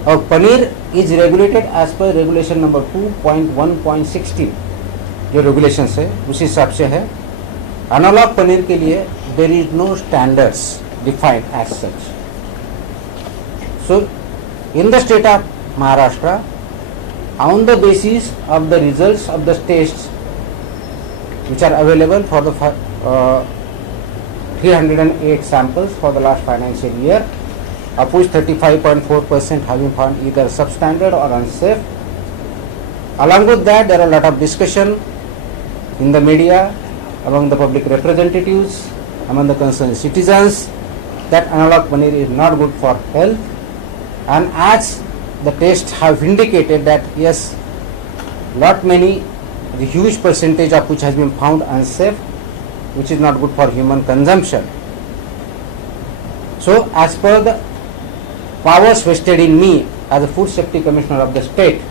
और paneer is regulated as per regulation number 2.1.16 जो रेगुलेशंस है उस हिसाब से है. एनालॉग पनीर के लिए there is no standards defined as such. So in the state of Maharashtra, on the basis of the results of the tests which are available for the 308 samples for the last financial year, of which 35.4% have been found either substandard or unsafe. Along with that, there are a lot of discussion in the media, among the public representatives, among the concerned citizens, that analog paneer is not good for health. And as the tests have indicated that yes, lot many, the huge percentage of which has been found unsafe, which is not good for human consumption. So as per the powers vested in me as a food safety commissioner of the state,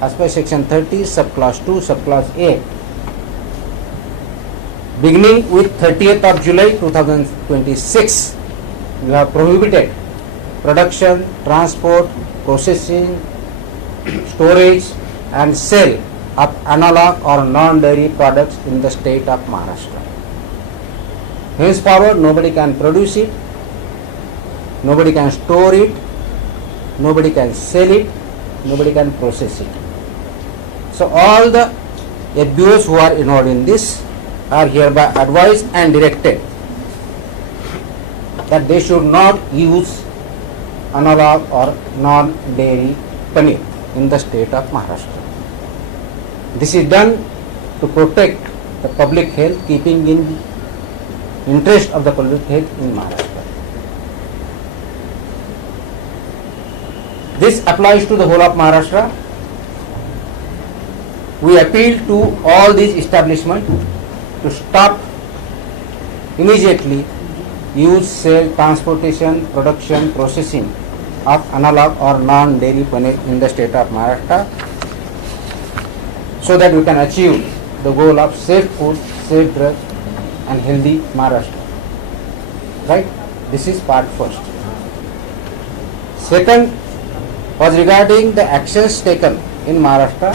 as per section 30 subclause 2 subclause A, beginning with 30th of July 2026, we have prohibited production, transport, processing, storage and sale of analog or non-dairy products in the state of Maharashtra. Henceforward, nobody can produce it, nobody can store it, nobody can sell it, nobody can process it. So all the FBOs who are involved in this are hereby advised and directed that they should not use analog or non-dairy paneer in the state of Maharashtra. This is done to protect the public health, keeping in interest of the public health in Maharashtra. This applies to the whole of Maharashtra. We appeal to all these establishments to stop immediately use, sale, transportation, production, processing of analog or non-dairy paneer in the state of Maharashtra, so that we can achieve the goal of safe food, safe drug and healthy Maharashtra. Right? This is part first. Second was regarding the actions taken in Maharashtra,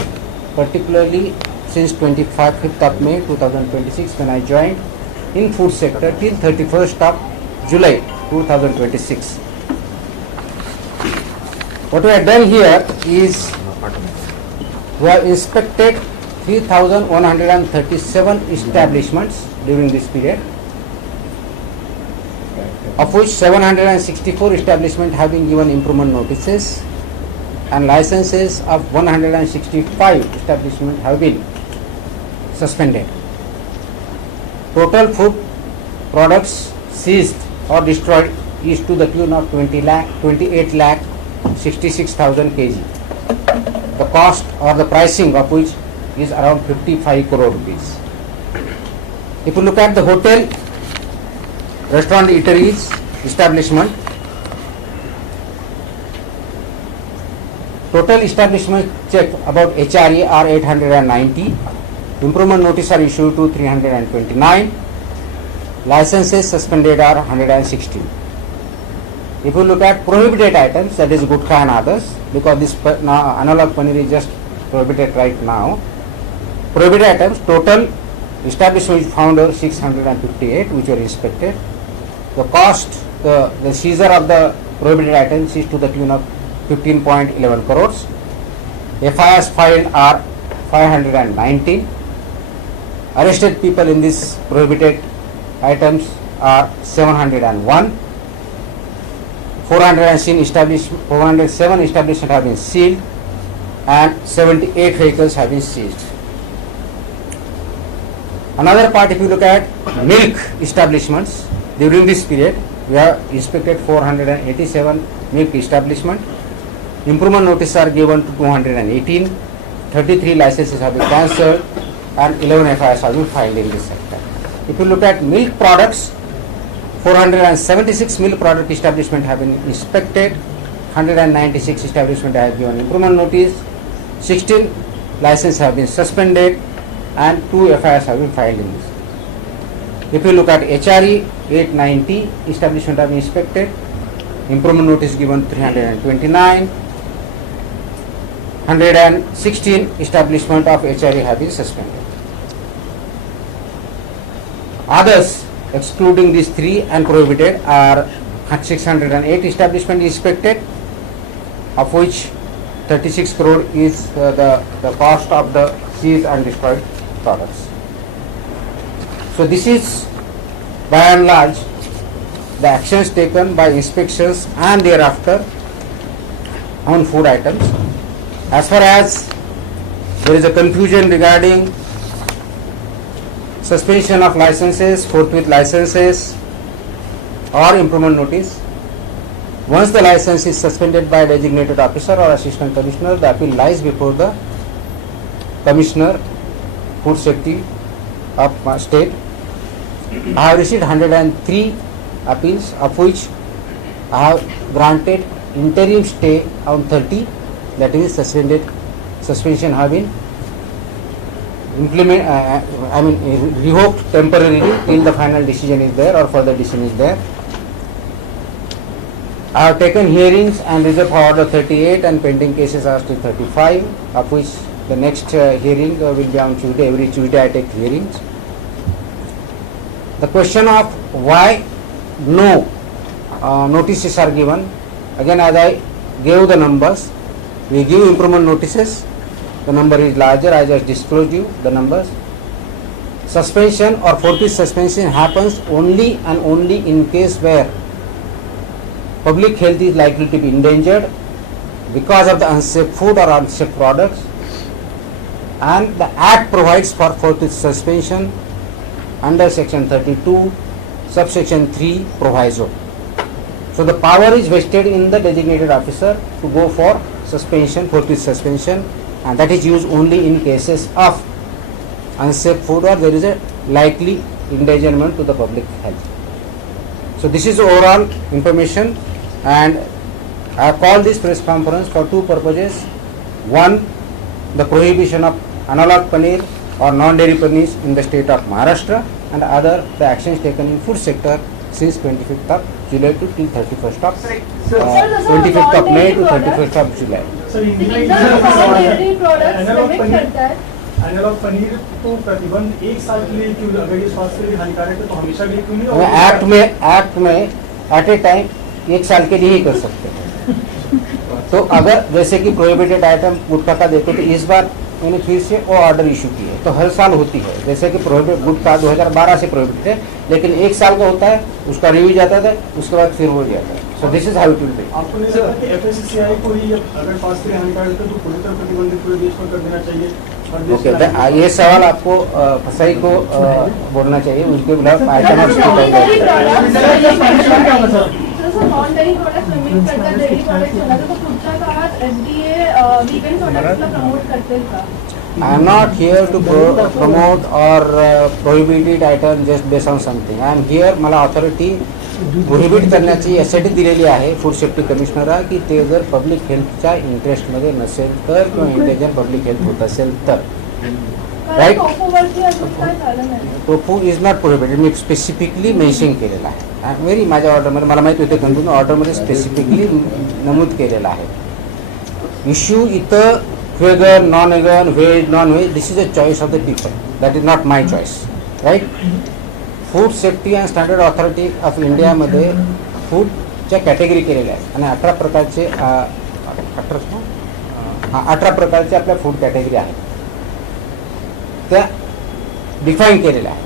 particularly since 25th of May 2026 when I joined in food sector till 31st of July 2026. What we have done here is we have inspected 3,137 establishments during this period, of which 764 establishments have been given improvement notices and licenses of 165 establishments have been suspended. Total food products seized or destroyed is to the tune of 28,66,000 kg. The cost or the pricing of which is around 55 crore rupees. If you look at the hotel, restaurant, eateries, establishment, total establishment checked about HRA are 890, improvement notice are issued to 329, licenses suspended are 116. If you look at prohibited items, that is gutkha and others, because this analog paneer is just prohibited right now. Prohibited items, total establishment found are 658 which were inspected. The cost, the seizure of the prohibited items is to the tune of 15.11 crores. FIRs filed are 519. Arrested people in these prohibited items are 701. 407 establishments have been sealed and 78 vehicles have been seized. Another part, if you look at milk establishments, during this period we have inspected 487 milk establishments. Improvement notices are given to 218, 33 licenses have been cancelled and 11 FIRs have been filed in this sector. If you look at milk products, 476 milk product establishments have been inspected, 196 establishments have given improvement notice, 16 licenses have been suspended and 2 FIRs have been filed in this. If you look at HRE, 890 establishments have been inspected, improvement notice given 329, 116 establishments of HRE have been suspended. Others, excluding these three and prohibited, are 608 establishments inspected, of which 36 crore is the cost of the seized and destroyed products. So this is by and large the actions taken by inspections and thereafter on food items. As far as there is a confusion regarding suspension of licenses, forthwith licenses or improvement notice, once the license is suspended by a designated officer or assistant commissioner, the appeal lies before the commissioner, food safety of my state. I have received 103 appeals, of which I have granted interim stay on 30, that is suspension have been revoked temporarily till the final decision is there or further decision is there. I have taken hearings and reserved for order 38 and pending cases are still 35, of which The next hearing will be on Tuesday. Every Tuesday I take hearings. The question of why no notices are given, again as I gave the numbers, we give improvement notices, the number is larger, I just disclosed you the numbers. Suspension or forfeit suspension happens only and only in case where public health is likely to be endangered because of the unsafe food or unsafe products, and the Act provides for forfeit suspension under section 32 subsection 3 proviso. So the power is vested in the designated officer to go for suspension, forfeit suspension, and that is used only in cases of unsafe food or there is a likely endangerment to the public health. So this is overall information, and I have called this press conference for two purposes. One, the prohibition of analog paneer or non-dairy paneers in the state of Maharashtra, and other the actions taken in food sector since 25th of July to till 31st of 25th of May to 31st of July. Analog paneer को प्रतिबंध 1 साल के लिए क्यों, अगर ये स्वास्थ्य के लिए हानिकारक है तो हमेशा के लिए क्यों नहीं होगा? एक्ट में एट ए टाइम 1 साल के लिए ही कर सकते हैं। तो अगर जैसे कि प्रोहिबिटेड आइटम गुटखा का देखो तो इस बार मैंने फिर से वो ऑर्डर इशू की है, तो हर साल होती है। जैसे कि प्रोहिबिट गुटखा 2012 से प्रोहिबिट है, लेकिन 1 साल का होता है, उसका रिव्यू जाता था, उसके बाद फिर हो जाता है। So this is how it will be. आपको नहीं लगता कि एफएससीआई को ही अगर स्वास्थ्य के लिए हानिकारक है तो पूरी तरह प्रतिबंधित पूरे देश में कर देना चाहिए? ओके, ये सवाल आपको फसाई को बोलना चाहिए, उसके खिलाफ item of non-dairy products limit करतात, डेअरी प्रोडक्ट्स होणार तर पुढच्या काळात एफडीए वीगन प्रोडक्ट्सला प्रमोट करतील का? I am not here to promote or prohibited item just based on something. I am here, मला ऑथॉरिटी प्रोहिबिट करण्याची यासाठी दिलेली आहे फूड सेफ्टी कमिशनरला की ते जर पब्लिक हेल्थच्या इंटरेस्टमध्ये नसेल तर किंवा इंटेलिजंट पब्लिक हेल्थ होत असेल तर. Right, tofu is not prohibited, मी स्पेसिफिकली मेन्शन केलेलं आहे. व्हेरी माझ्या ऑर्डरमध्ये मला माहिती होते कंटिन्यू ऑर्डरमध्ये स्पेसिफिकली नमूद केलेलं आहे. इश्यू इथं vegan non vegan veg non veg this is a choice of the people, that is not my choice. Right, food safety and standard authority of इंडियामध्ये फूडच्या कॅटेगरी केलेल्या आहेत आणि 18 प्रकारचे 18 प्रकारचे आपल्या फूड कॅटेगरी आहेत, त्या डिफाईन केलेल्या आहेत.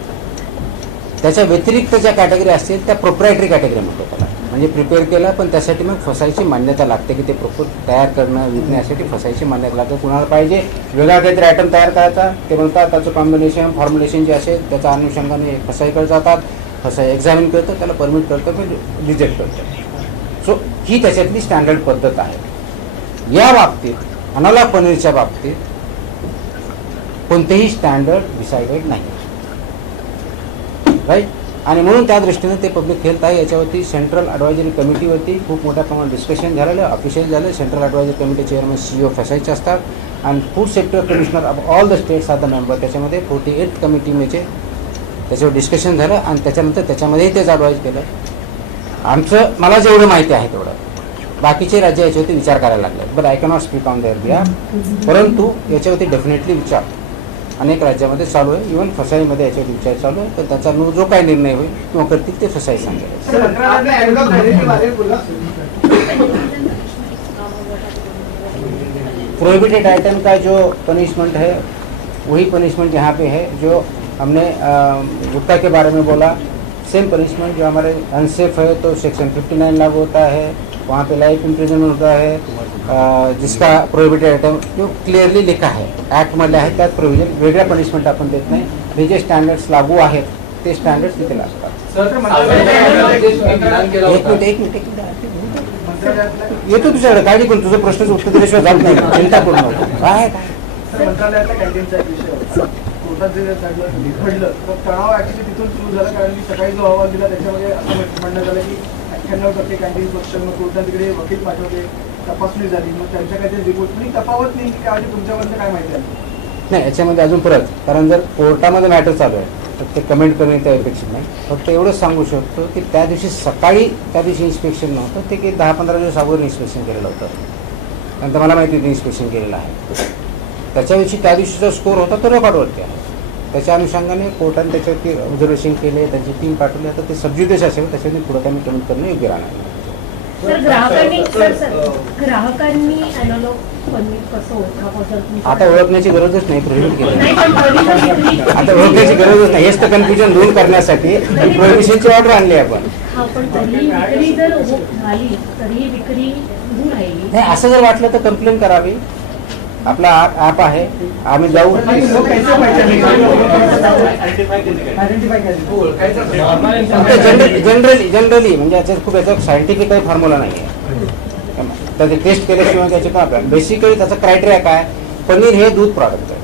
त्याच्या व्यतिरिक्त ज्या कॅटेगरी असतील त्या प्रोप्रायटरी कॅटेगरी म्हणतो त्याला, म्हणजे प्रिपेअर केलं पण त्यासाठी मग फसायची मान्यता लागते की ते प्रॉपर तयार करणं विकण्यासाठी फसायची मान्यता लागते. कुणाला पाहिजे वेगळा काहीतरी आयटम तयार करायचा ते म्हणतात, त्याचं कॉम्बिनेशन फॉर्म्युलेशन जे असेल त्याच्या अनुषंगाने फसाईकडे जातात, फसाई एक्झामिन करतं, त्याला परमिट करतं पण रिजेक्ट करतं. सो ही त्याच्यातली स्टँडर्ड पद्धत आहे. या बाबतीत अनाला पनीरच्या बाबतीत कोणतेही स्टँडर्ड डिसाइडेड नाही. राईट, आणि म्हणून त्या दृष्टीने ते पब्लिक हेल्थ आहे याच्यावरती सेंट्रल ॲडवायझरी कमिटीवरती खूप मोठ्या प्रमाणात डिस्कशन झालेलं, ऑफिशियल झालं. Central advisory committee chairman CEO फसायचे असतात आणि food safety commissioner of all the states are the member. त्याच्यामध्ये 48 कमिटीमध्ये त्याच्यावर डिस्कशन झालं आणि त्याच्यानंतर त्याच्यामध्येही तेच ॲडवाईज केलं. आमचं मला जेवढं माहिती आहे तेवढं, बाकीचे राज्य याच्यावरती विचार करायला लागले. But I cannot speak on their behalf, परंतु याच्यावरती डेफिनेटली विचार अनेक राज्यामध्ये चालू आहे. इव्हन फसाईमध्ये याच्यावर विचार चालू आहे. तर त्याचा जो काही निर्णय होईल किंवा करतील ते फसाई सांगेल. प्रोहिबिटेड आइटम का जो पनिशमेंट है वही पनिशमेंट यहाँ पे है जो हमने गुटखा के बारे में बोला. सेम पनिशमेंट जो हमारे अनसेफ है तो सेक्शन 59 लागू होता है, वहाँ पे लाइफ इम्प्रिजनमेंट होता है. जिसका प्रोहिबिटेड आयटम जो क्लिअरली लिखा आहे ॲक्टमधले आहे त्यात प्रोव्हिजन, वेगळ्या पनिशमेंट आपण देत नाही. हे जे स्टँडर्ड्स लागू आहेत ते स्टँडर्ड्स तिथे लागतात. एक मिनिट येतो तुझ्याकडे, काय नाही, तुझं प्रश्नाचं उत्तर दिल्याशिवाय जात नाही, चिंता करू नको. काय मंत्रालयातल्या कॅन्टीनचा एक विषय होता. कोर्टात जे घडलं तर तणाव ऍक्च्युली तिथून सुरू झाला, कारण मी सकाळी जो अहवाल दिला त्याच्यामध्ये असं म्हणण्यात आलं की 98% कॅन्टीन पक्षांना कोर्टात तिकडे वकील पाठवले, तपासणी झाली, मग त्यांच्या काहीतरी रिपोर्ट नाही तफावत नाही की काय, तुमच्यापर्यंत काय माहिती आहे? नाही, याच्यामध्ये अजून परत, कारण जर कोर्टामध्ये मॅटर चालू आहे तर ते कमेंट करणे त्या अपेक्षित नाही. फक्त एवढंच सांगू शकतो की त्या दिवशी सकाळी त्या दिवशी इन्स्पेक्शन नव्हतं, ते की 10-15 दिवस अगोदर इन्स्पेक्शन केलेलं होतं. नंतर मला माहिती होती इन्स्पेक्शन केलेलं आहे. त्याच्याविषयी त्या दिवशीचा स्कोर होता तो रेकॉर्डवरती आहे. त्याच्या अनुषंगाने कोर्टाने त्याच्यावरती ऑब्झर्वेशन केले, त्यांची टीम पाठवली. आता ते सबज्युडिस असेल, त्याच्याने पुढे त्यांनी कमेंट करणं योग्य राहणार. सर ग्राहकांनी अॅनालॉग पनीर कसं ओळखावं जर तुमचं- आता ओळखण्याची गरजच नाही, प्रोहिबिट केलं. नाही, पण तरी आता ओळखण्याची गरजच नाही. हेच तर कन्फ्युजन दूर करण्यासाठी प्रोहिबिशनची ऑर्डर आणली आपण. हा, पण तरी विक्री जर झाली तरी विक्री दूर राहिली. नाही, असं जर वाटलं तर कंप्लेंट करावी. आपला ॲप आहे, आम्ही जाऊ. जनरली म्हणजे याच्यात खूप याचा सायंटिफिक काही फॉर्म्युला नाही आहे. त्याचे टेस्ट केल्याशिवाय त्याचे काय बेसिकली त्याचा क्रायटेरिया काय, पनीर हे दूध प्रॉडक्ट आहे.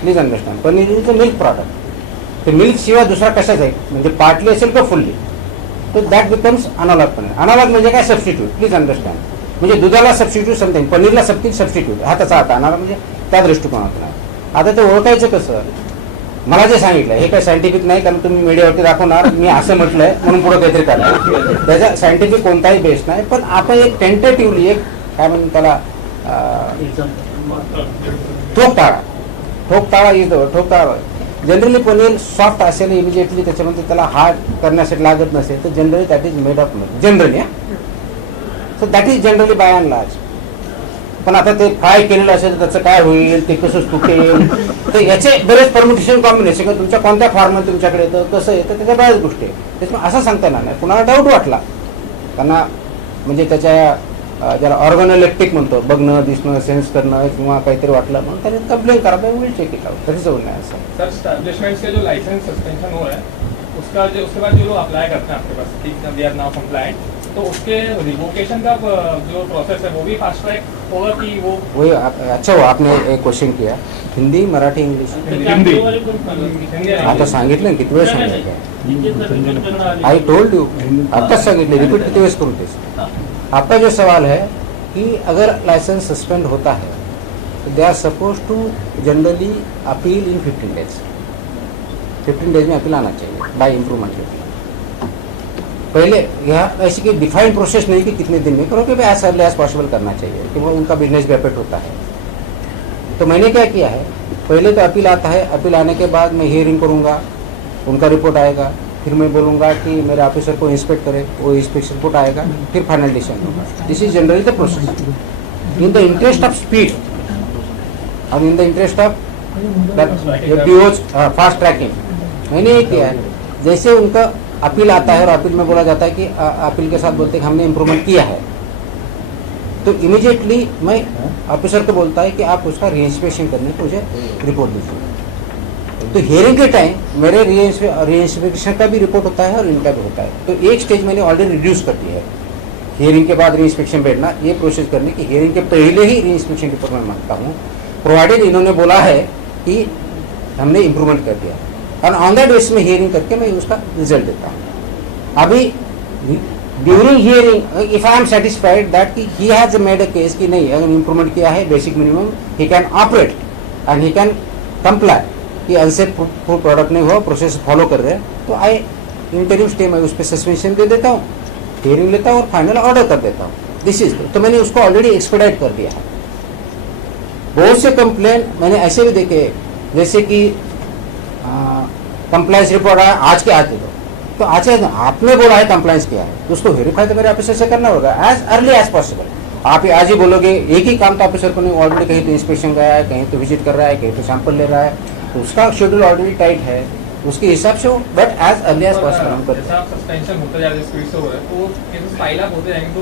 Please understand, paneer is a milk product. ते मिल्क शिवाय दुसरा कशाच आहे, म्हणजे पार्टली असेल का फुल्ली, तर that becomes analog paneer. Analog म्हणजे काय, सबस्टिट्यूट. प्लीज अंडरस्टँड, म्हणजे दुधाला सबस्टिट्यूट समथिंग, पनीरला सबस्टिट्यूट हा त्याचा आता अनालॉग म्हणजे त्या दृष्टिकोनातून आहे. आता ते ओळखायचं कसं, मला जे सांगितलं हे काही सायंटिफिक नाही, कारण तुम्ही मीडियावरती दाखवणार मी असं म्हटलंय म्हणून पुढे काहीतरी करणार. त्याचा सायंटिफिक कोणताही बेस नाही, पण आपण एक टेंटेटिव्हली एक काय म्हणून त्याला ठोक ताळा. जनरली पनीर सॉफ्ट असेल, इमिजिएटली त्याच्यामध्ये त्याला हार्ड करण्यासाठी लागत नसेल, तर generally that is made of milk generally. So that is generally by and large. पण आता ते फ्राय केलेलं असेल तर त्याचं काय होईल, ते कसं तुटेल, तर याचे बरेच परम्युटेशन कॉम्बिनेशन, तुमच्या कोणत्या फॉर्ममध्ये तुमच्याकडे येतं, कसं येतं, त्याच्या बऱ्याच गोष्टी आहेत. त्याच्यामुळे असं सांगता येणार नाही. कुणाला डाऊट वाटला त्यांना, म्हणजे त्याच्या ज्याला ऑर्गनोलेक्टिक म्हणतो, बघणं, दिसणं, सेन्स करणं किंवा काहीतरी वाटलं म्हणून त्याने कंप्लेन करा, विल चेक इट आउट. तरी जवळ नाही असं. सर स्टैब्लिशमेंट से जो लाइसेंस सस्पेंशन हुआ है उसके बाद जो लोग अप्लाई करते हैं आपके पास कि वी आर नाउ कंप्लायंट, तो उसके रिवोकेशन का जो प्रोसेस है वो भी फास्ट ट्रैक होगा कि वो वही अच्छा हो आपने एक क्वेश्चन किया, हिंदी, मराठी, इंग्लिश. आता सांगितलं ना, किती वेळ सांगितलं, आई टोल्ड यू, आत्ताच सांगितले, रिपीट किती वेळेस करून तेच. आपका जो सवाल है कि अगर लाइसेंस सस्पेंड होता है तो they are suppose to generally appeal in 15 days. 15 days में अपील आना चाहिए बाय इम्प्रूवमेंट. पहले यहाँ ऐसी कोई डिफाइंड प्रोसेस नहीं कि कितने दिन में करो, कि एज अर्ली एज पॉसिबल करना चाहिए, कि वो उनका बिजनेस भी अफेक्ट होता है. तो मैंने क्या किया है, पहले तो अपील आता है, अपील आने के बाद मैं हियरिंग करूँगा, उनका रिपोर्ट आएगा, फिर मैं बोलूँगा कि मेरे ऑफिसर को इंस्पेक्ट करे, वो इंस्पेक्शन रिपोर्ट आएगा, फिर फाइनल डिसीजन होगा. This is generally the process in the interest of speed और in the interest of fast tracking. मैंने ये किया है, जैसे उनका अपील आता है और अपील में बोला जाता है कि अपील के साथ बोलते हैं कि हमने इम्प्रूवमेंट किया है, तो इमीडिएटली मैं ऑफिसर को बोलता है कि आप उसका रीइंस्पेक्शन करने को मुझे रिपोर्ट दीजिए. तो हियरिंग के टाइम मेरे रीइंस्पेक्शन का भी रिपोर्ट होता है और इनका भी होता है. तो एक स्टेज मैंने ऑलरेडी रिड्यूस कर दिया है. हियरिंग के बाद रीइंस्पेक्शन बैठना, ये प्रोसेस करने की हियरिंग के पहले ही रीइंस्पेक्शन रिपोर्ट मैं मांगता हूँ, प्रोवाइडेड इन्होंने बोला है कि हमने इम्प्रूवमेंट कर दिया, और ऑन दैट बेस में हियरिंग करके मैं उसका रिजल्ट देता हूँ. अभी during hearing if I am satisfied that कि he has made a case कि नहीं, अगर इम्प्रूवमेंट किया है basic minimum, he can operate and he can comply, कि अनसेफ फूड प्रोडक्ट नहीं हुआ, प्रोसेस फॉलो कर रहे हैं, तो आई इंटरिम स्टे में उस पर सस्पेंशन दे देता हूँ, हियरिंग लेता हूँ और फाइनल ऑर्डर कर देता हूँ. दिस इज, तो मैंने उसको ऑलरेडी एक्सपेडाइट कर दिया है. बहुत से कंप्लेन मैंने ऐसे भी देखे, जैसे कि कंप्लाइंस रिपोर्ट आया आज के आज दे दो, तो आज आपने बोला है कंप्लाइंस किया है, तो उसको वेरीफाई तो मेरे ऑफिसर से करना होगा एज अर्ली एज पॉसिबल. आप आज ही बोलोगे, एक ही काम तो ऑफिसर को नहीं, ऑलरेडी कहीं तो इंस्पेक्शन गया है, कहीं तो विजिट कर रहा है, कहीं तो सैंपल ले रहा है, तो उसका शेड्यूल ऑलरेडी टाइट है, उसके हिसाब से हो, but as early as possible हम करते हैं. सस्पेंशन होता जाए स्पीड से हो रहा है तो केसेस पाइल अप होते जाएंगे, तो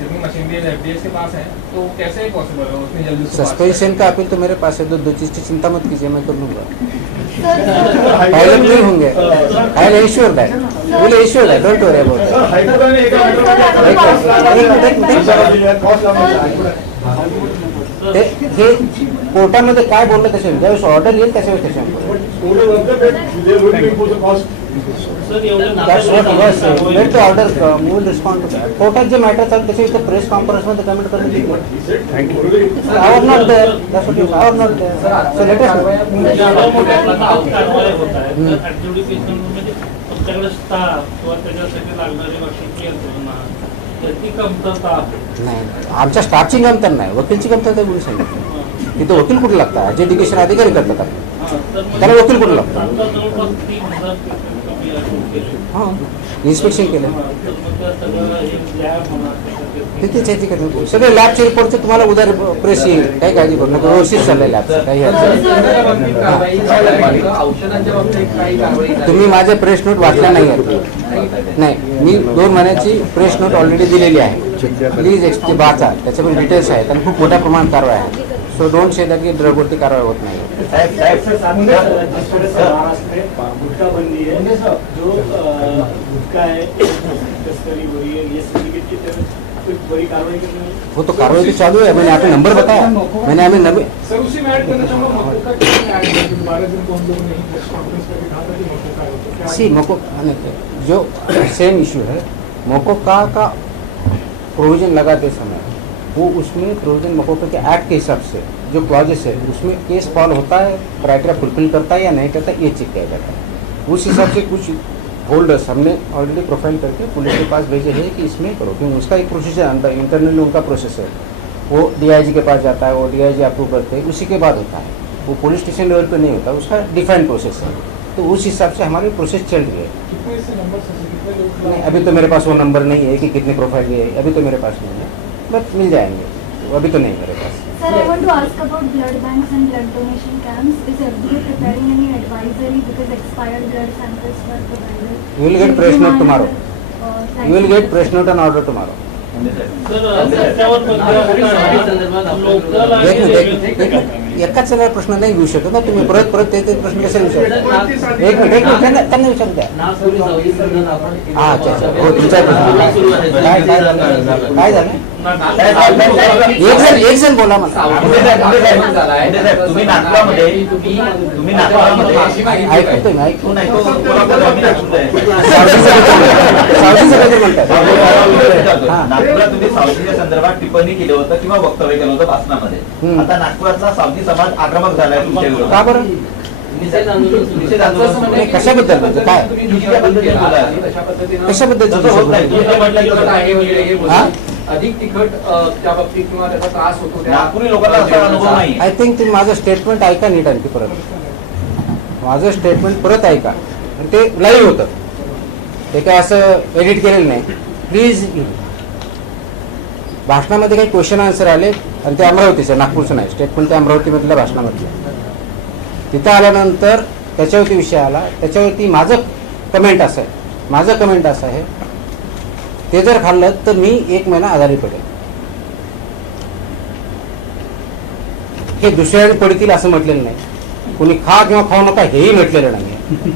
जितनी मशीनरी एफडीएस के पास है तो कैसे पॉसिबल है उतनी जल्दी सस्पेंशन का अपील तो मेरे पास है, दो चीज की चिंता मत कीजिए, मैं कर लूंगा. सर पायलट नहीं होंगे, I will assure that, will assure that, don't worry about that. हे कोर्टामध्ये काय बोललं त्याच्यावर, ज्यावेळेस ऑर्डर येईल त्याच्यावेळेस त्याच्यावर That's what he was saying. Let the order come, we will respond to that. कोर्टात जे मॅटर चालू त्याच्या प्रेस कॉन्फरन्समध्ये कमेंट करण्यात येईल. Thank you. I was not there. That's what you said. I was not there. So let us तुमच्याकडे staff किंवा त्याच्यासाठी लागणारी वकील यंत्रणा याची कमतरता आहे. नाही, आमच्या स्टाफची कमतरता नाही, वकीलची कमतरता बोलू सांगितलं. तिथे वकील कुठे लागतात, adjudication अधिकारी करतात हा, तर मग त्याला वकील कुठे लागतो? आता जवळपास 3,000 कमी केले. हां इन्स्पेक्शन केलं हा, तर मग त्या सगळं हे lab म्हणा, तिथेच याची करणार सगळे लॅबचे रिपोर्टचे तुम्हाला उद्या प्रेस येईल, काही काळजी करू नका, व्यवस्थित चाललंय लॅबचं काही अडचण नाही. औषधांच्या बाबतीत काही कारवाई झाली? तुम्ही माझे प्रेस नोट वाचला नाही आहेत नाही, मी 2 महिन्याची प्रेस नोट ऑलरेडी दिलेली आहे, प्लीज एक्सची वाचा, त्याच्यामध्ये डिटेल्स आहेत आणि खूप मोठ्या प्रमाणात कारवाई आहे. सो डोंट से दॅट की ड्रगवरती कारवाई होत नाही. गुटखा बंदी है जो गुटखा है तस्करी हो रही है, ये सिंडिकेट की तरफ कोई बड़ी कार्रवाई करनी है? वो तो कार्रवाई तो चालू है, मैंने आपको नंबर बताया, मैंने हमें नंबर सर उसी में ऐड करना चाहूँगा मकोका के ऐड करके 12 दिन को हम लोगों ने प्रेस कॉन्फ्रेंस करके कहा था कि मकोका है तो क्या सी मोको जो सेम इशू है मोकोका का प्रोविजन लगाते समय वो उसमें प्रोविजन मोकोका के एक्ट के हिसाब से जो क्लॉजेस है उसमें केस फॉल होता है, क्राइटेरिया फुलफिल करता है या नहीं करता, ये चेक किया जाता है. उस हिसाब से कुछ होल्डर्स हमने ऑलरेडी प्रोफाइल करके पुलिस के पास भेजे हैं कि इसमें करो, क्योंकि उसका एक प्रोसेस है, अंदर इंटरनली उनका प्रोसेस है, वो DIG के पास जाता है, वो DIG अप्रूव करते हैं, उसी के बाद होता है, वो पुलिस स्टेशन लेवल पे नहीं होता, उसका डिफाइंड प्रोसेस है. तो उस हिसाब से हमारी प्रोसेस चल रही है. कितने से नंबर से कितने लोग नहीं, अभी तो मेरे पास वो नंबर नहीं है कि कितने प्रोफाइल है, अभी तो मेरे पास नहीं है, बट मिल जाएंगे, अभी तो नहीं मेरे pass. Sir, I want to ask about blood banks and blood donation camps. Is FDA preparing any advisory because expired blood samples were provided? You will get press note tomorrow. You will get press note and order tomorrow. Sir त्याच्यावर पण local एक minute एकाच सगळा प्रश्न नाही घेऊ शकत ना तुम्ही, परत ते प्रश्न कसे विचारता? एक मिनिट त्यांना विचारू द्या. हा अच्छा अच्छा, हो तुमचा प्रश्न काय झालं? एक जण बोला मला. तुम्ही नागपुरामध्ये ऐकतोय मी, ऐकतो नाही. नागपुरात तुम्ही सावजीच्या संदर्भात टिप्पणी केलं होतं किंवा वक्तव्य केलं होतं भाषणामध्ये. आता नागपुरातला सावजी समाज आक्रमक झालाय तुमच्या विरोधात. का बरं? नाही, कशाबद्दल म्हणजे काय? कशाबद्दल अधिक तिखट त्या बाबतीत किंवा त्याचा त्रास होतो त्या नागपुरी लोकांना असा अनुभव नाही. आय थिंक तुम्ही माझं स्टेटमेंट ऐका नीट आणखी परत. माझं स्टेटमेंट परत ऐका, आणि ते लाईव्ह होतं, ते काय असं एडिट केलेलं नाही. प्लीज भाषणामध्ये काही क्वेश्चन आन्सर आले आणि ते अमरावतीचं, नागपूरचं नाही, स्टेटमेंट ते अमरावतीमधल्या भाषणामधलं. तिथं आल्यानंतर त्याच्यावरती विषय आला, त्याच्यावरती माझं कमेंट असं आहे ते जर खाल्लं तर मी 1 महिना आजारी पडेल. हे दुसऱ्याने पडतील असं म्हटलेलं नाही, कोणी खा किंवा खाऊ नका हेही म्हटलेलं नाही.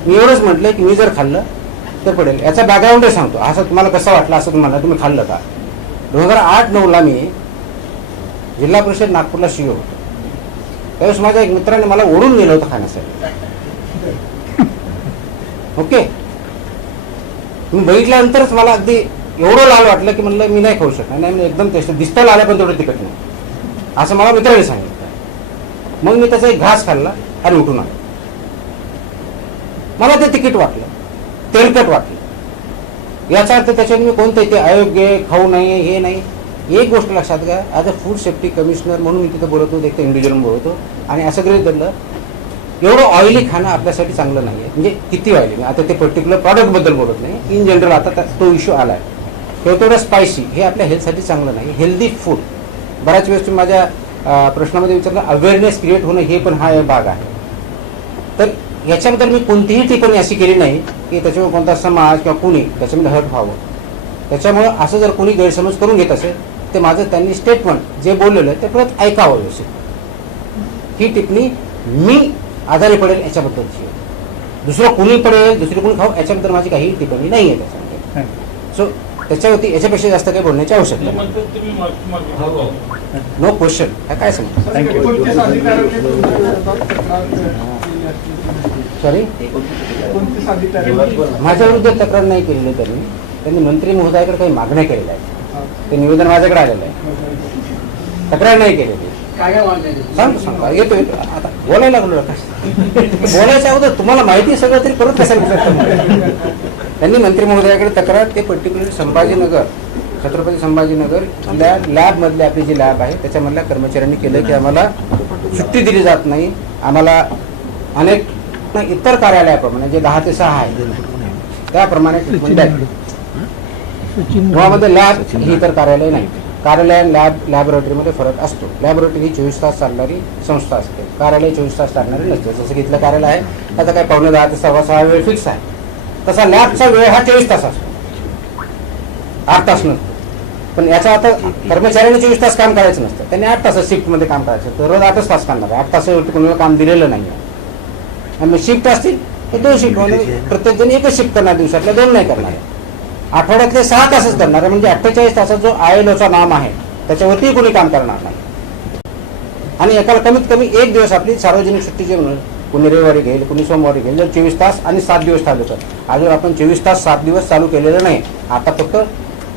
मी एवढंच म्हटलंय की मी जर खाल्लं तर पडेल. याचा बॅकग्राऊंडही सांगतो, असं तुम्हाला कसं वाटलं असं तुम्हाला, तुम्ही खाल्लं का. 2008-9ला मी जिल्हा परिषद नागपूरला शिव होतो, त्यावेळेस माझ्या एक मित्राने मला ओढून नेलं होतं खाण्यासाठी. ओके, तुम्ही बघितल्यानंतरच मला अगदी एवढं लाल वाटलं की म्हणलं मी नाही खाऊ शकणार, नाही एकदम टेस्ट दिसताना आल्या पण तेवढं तिखट नाही, असं मला मित्राने सांगितलं. मग मी त्याचा एक घास खाल्ला आणि उठून आलो. मला ते तिकीट वाटलं, तेलकट वाटलं. याचा अर्थ त्याच्यात मी कोणतं ते अयोग्य खाऊ नये हे नाही. एक गोष्ट लक्षात घ्या, as a food safety commissioner म्हणून मी तिथं बोलत होतो, एक तर इंडिव्हिज्युअल बोलतो, आणि असं गृहीत धरलं एवढं ऑइली खाणं आपल्यासाठी चांगलं नाही आहे. म्हणजे किती ऑइली, आता ते पर्टिक्युलर प्रॉडक्टबद्दल बोलत नाही, इन जनरल आता तो इश्यू आला आहे. तेवढं स्पायसी हे आपल्या हेल्थसाठी चांगलं नाही. हेल्दी फूड, बऱ्याच वेळेस तुम्ही माझ्या प्रश्नामध्ये विचारलं, अवेअरनेस क्रिएट होणं हे पण हा एक भाग आहे. तर याच्याबद्दल मी कोणतीही टिप्पणी अशी केली नाही की त्याच्यामुळे कोणता समाज किंवा कुणी त्याच्यामध्ये हर्ट व्हावं. त्याच्यामुळं असं जर कोणी गैरसमज करून घेत असेल ते माझं त्यांनी स्टेटमेंट जे बोललेलं आहे ते परत ऐकावं व्यवस्थित. ही टिप्पणी मी आजारी पडेल याच्याबद्दलची, दुसरं कुणी पडेल दुसरी कुणी खाऊ याच्याबद्दल माझी काही टिप्पणी नाही आहे त्याच्यामध्ये. सो त्याच्यावरती याच्यापेक्षा जास्त काही बोलण्याची आवश्यकता नाही. No question. काय सांगतो सॉरी, माझ्या विरुद्ध तक्रार नाही केलेली त्यांनी मंत्री महोदयाकडे काही मागण्या केलेल्या आहेत, ते निवेदन माझ्याकडे आलेलं आहे, तक्रार नाही केलेली. सांगतो येतो आता बोलायला लागलो. बोलायच्या अगोदर तुम्हाला माहिती आहे सगळं तरी परत कशाला विचारतो. त्यांनी मंत्री महोदयाकडे तक्रार, ते पर्टिक्युलर संभाजीनगर, छत्रपती संभाजीनगर लॅबमधले आपली जी लॅब आहे त्याच्यामधल्या कर्मचाऱ्यांनी केलं की आम्हाला सुट्टी दिली जात नाही. आम्हाला अनेक इतर कार्यालयाप्रमाणे जे 10 ते 6 आहे त्याप्रमाणे ट्रीटमेंट आहे. गोवामध्ये लॅब ही इतर कार्यालय नाही. कार्यालय लॅबोरेटरीमध्ये फरक असतो. लॅबोरेटरी ही 24 तास चालणारी संस्था असते, कार्यालय 24 तास चालणारी नसते. जसं की इथलं कार्यालय आहे त्याचा काय 5:45 ते 6:15 वेळ फिक्स आहे, तसा लॅबचा वेळ हा 24 तास असतो, 8 तास नसतो. पण याचा आता कर्मचाऱ्यांनी 24 तास काम करायचं नसतं, त्यांनी 8 तास शिफ्टमध्ये काम करायचं. तर रोज 8 तास काम करणार, 8 तास कोणाला काम दिलेलं नाही आहे. आणि शिफ्ट असतील तर 2 शिफ्टमध्ये प्रत्येक जण एकच शिफ्ट करणार, दिवसातल्या 2 नाही करणार. आठवड्यातले 6 तासच करणार आहे. म्हणजे 48 तासाचा जो ILOचा नाम आहे त्याच्यावरती कोणी काम करणार नाही. आणि एकाला कमीत कमी 1 दिवस आपली सार्वजनिक सुट्टीची म्हणून कुणी रविवारी घेईल, कुणी सोमवारी घेईल. जर 24 तास आणि 7 दिवस चालू तर अजून आपण 24 तास 7 दिवस चालू केलेलं नाही. आता फक्त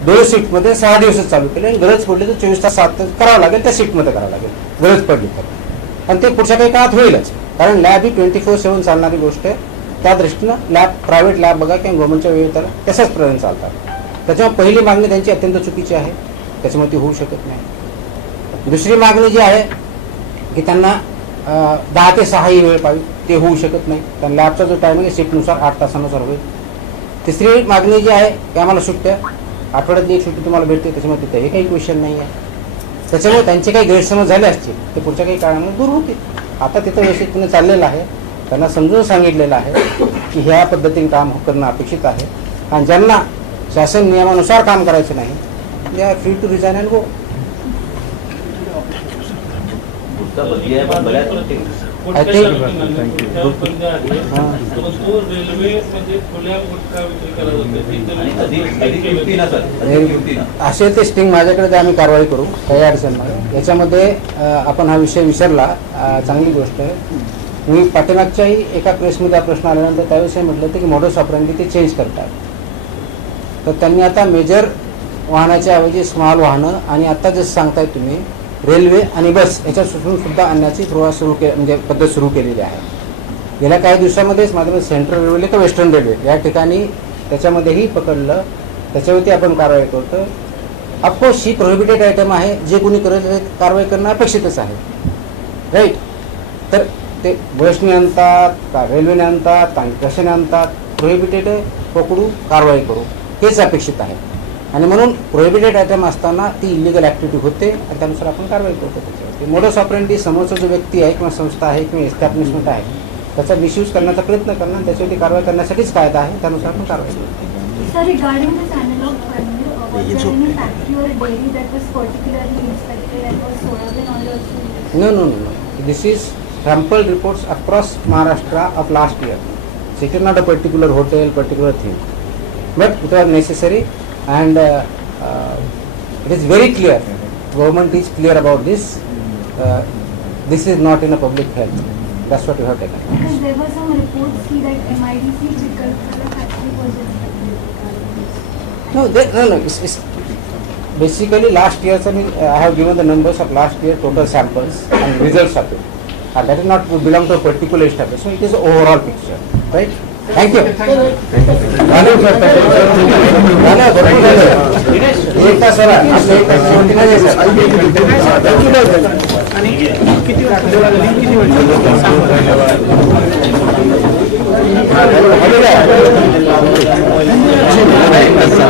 2 शिफ्टमध्ये 6 दिवसच चालू केले. आणि गरज पडली तर 24 तास 7 करावं लागेल, त्या शिफ्टमध्ये करावं लागेल गरज पडली तर. पण ते पुढच्या काही काळात होईलच, कारण लॅब ही 24/7 चालणारी गोष्ट आहे. त्या दृष्टीनं लॅब, प्रायव्हेट लॅब बघा किंवा गव्हर्नमेंटच्या वेळी तर तसंच पर्यंत चालतात. त्याच्यामुळे पहिली मागणी त्यांची अत्यंत चुकीची आहे, त्याच्यामुळे ती होऊ शकत नाही. दुसरी मागणी जी आहे की त्यांना 10 ते 6 ही वेळ पाहिजे, ते होऊ शकत नाही. कारण लॅबचा जो टायमिंग आहे शिफ्टनुसार 8 तासानुसार होईल. तिसरी मागणी जी आहे की आम्हाला सुट्ट्या, आठवड्यातली 1 सुट्टी तुम्हाला भेटते, त्याच्यामुळे तिथेही काही क्वेश्चन नाही आहे. त्याच्यामुळे त्यांचे काही गैरसमज झाले असतील ते पुढच्या काही काळामध्ये दूर होतील. आता तिथं व्यवस्थितपणे चाललेलं आहे. त्यांना समजून सांगितलेलं आहे की ह्या पद्धतीने काम करणं अपेक्षित आहे. आणि ज्यांना शासन नियमानुसार काम करायचं नाही, they are free to resign and go. पुढचा बदली आहे, पण बऱ्याच I think- आणि अधिक किमतीनं सर, अधिक किमतीनं. असेल ते स्टिंग माझ्याकडे द्या, आम्ही कारवाई करू, काही अडचण नाही. याच्यामध्ये आपण हा विषय विसरला, चांगली गोष्ट आहे. मी पाठीमागच्याही एका प्रेसमध्ये हा प्रश्न आल्यानंतर त्याविषयी म्हटलं होतं की मॉडस ऑपरेंडी ते चेंज करतात. तर त्यांनी आता मेजर वाहनाच्या ऐवजी स्मॉल वाहनं आणि आता जसं सांगताय तुम्ही रेल्वे आणि बस याच्यापासून सुद्धा आणण्याची प्रवास सुरू म्हणजे पद्धत सुरू केलेली आहे. गेल्या काही दिवसामध्येच माझ्यामध्ये सेंट्रल रेल्वे का वेस्टर्न रेल्वे या ठिकाणी त्याच्यामध्येही पकडलं, त्याच्यावरती आपण कारवाई करतो. ऑफकोर्स ही प्रोहिबिटेड आयटम आहे, जे कोणी करत कारवाई करणं अपेक्षितच आहे, राईट. तर ते बसने आणतात का रेल्वेने आणतात आणि कशाने आणतात, प्रोहिबिटेड पकडू, कारवाई करू, हेच अपेक्षित आहे. आणि म्हणून प्रोहिबिटेड आयटम असताना ती इलिगल ॲक्टिव्हिटी होते आणि त्यानुसार आपण कारवाई करतो. त्याच्यावरती मोडस ऑपरेंडी समोरचा जो व्यक्ती आहे किंवा संस्था आहे किंवा एस्टॅब्लिशमेंट आहे त्याचा मिसयूज करण्याचा प्रयत्न करणं, त्याच्यावरती कारवाई करण्यासाठीच कायदा आहे, त्यानुसार आपण कारवाई करतो. Sir, regarding this analog value, was there any factory or dairy that was particularly inspected and was sold in all also? No. This is sample reports across Maharashtra of last year. So it is not a particular hotel, particular thing. But it was necessary and it is very clear. Government is clear about this. This is not in a public health. That's what we have taken. Because there were some reports that MIDC Chikalkala factory was inspected. No. It's basically last year. I have given the numbers of last year total samples and results of it. That does not belong to a particular establishment. So it is an overall picture, right? Thank you. एक तास झाला. आणि किती वेळ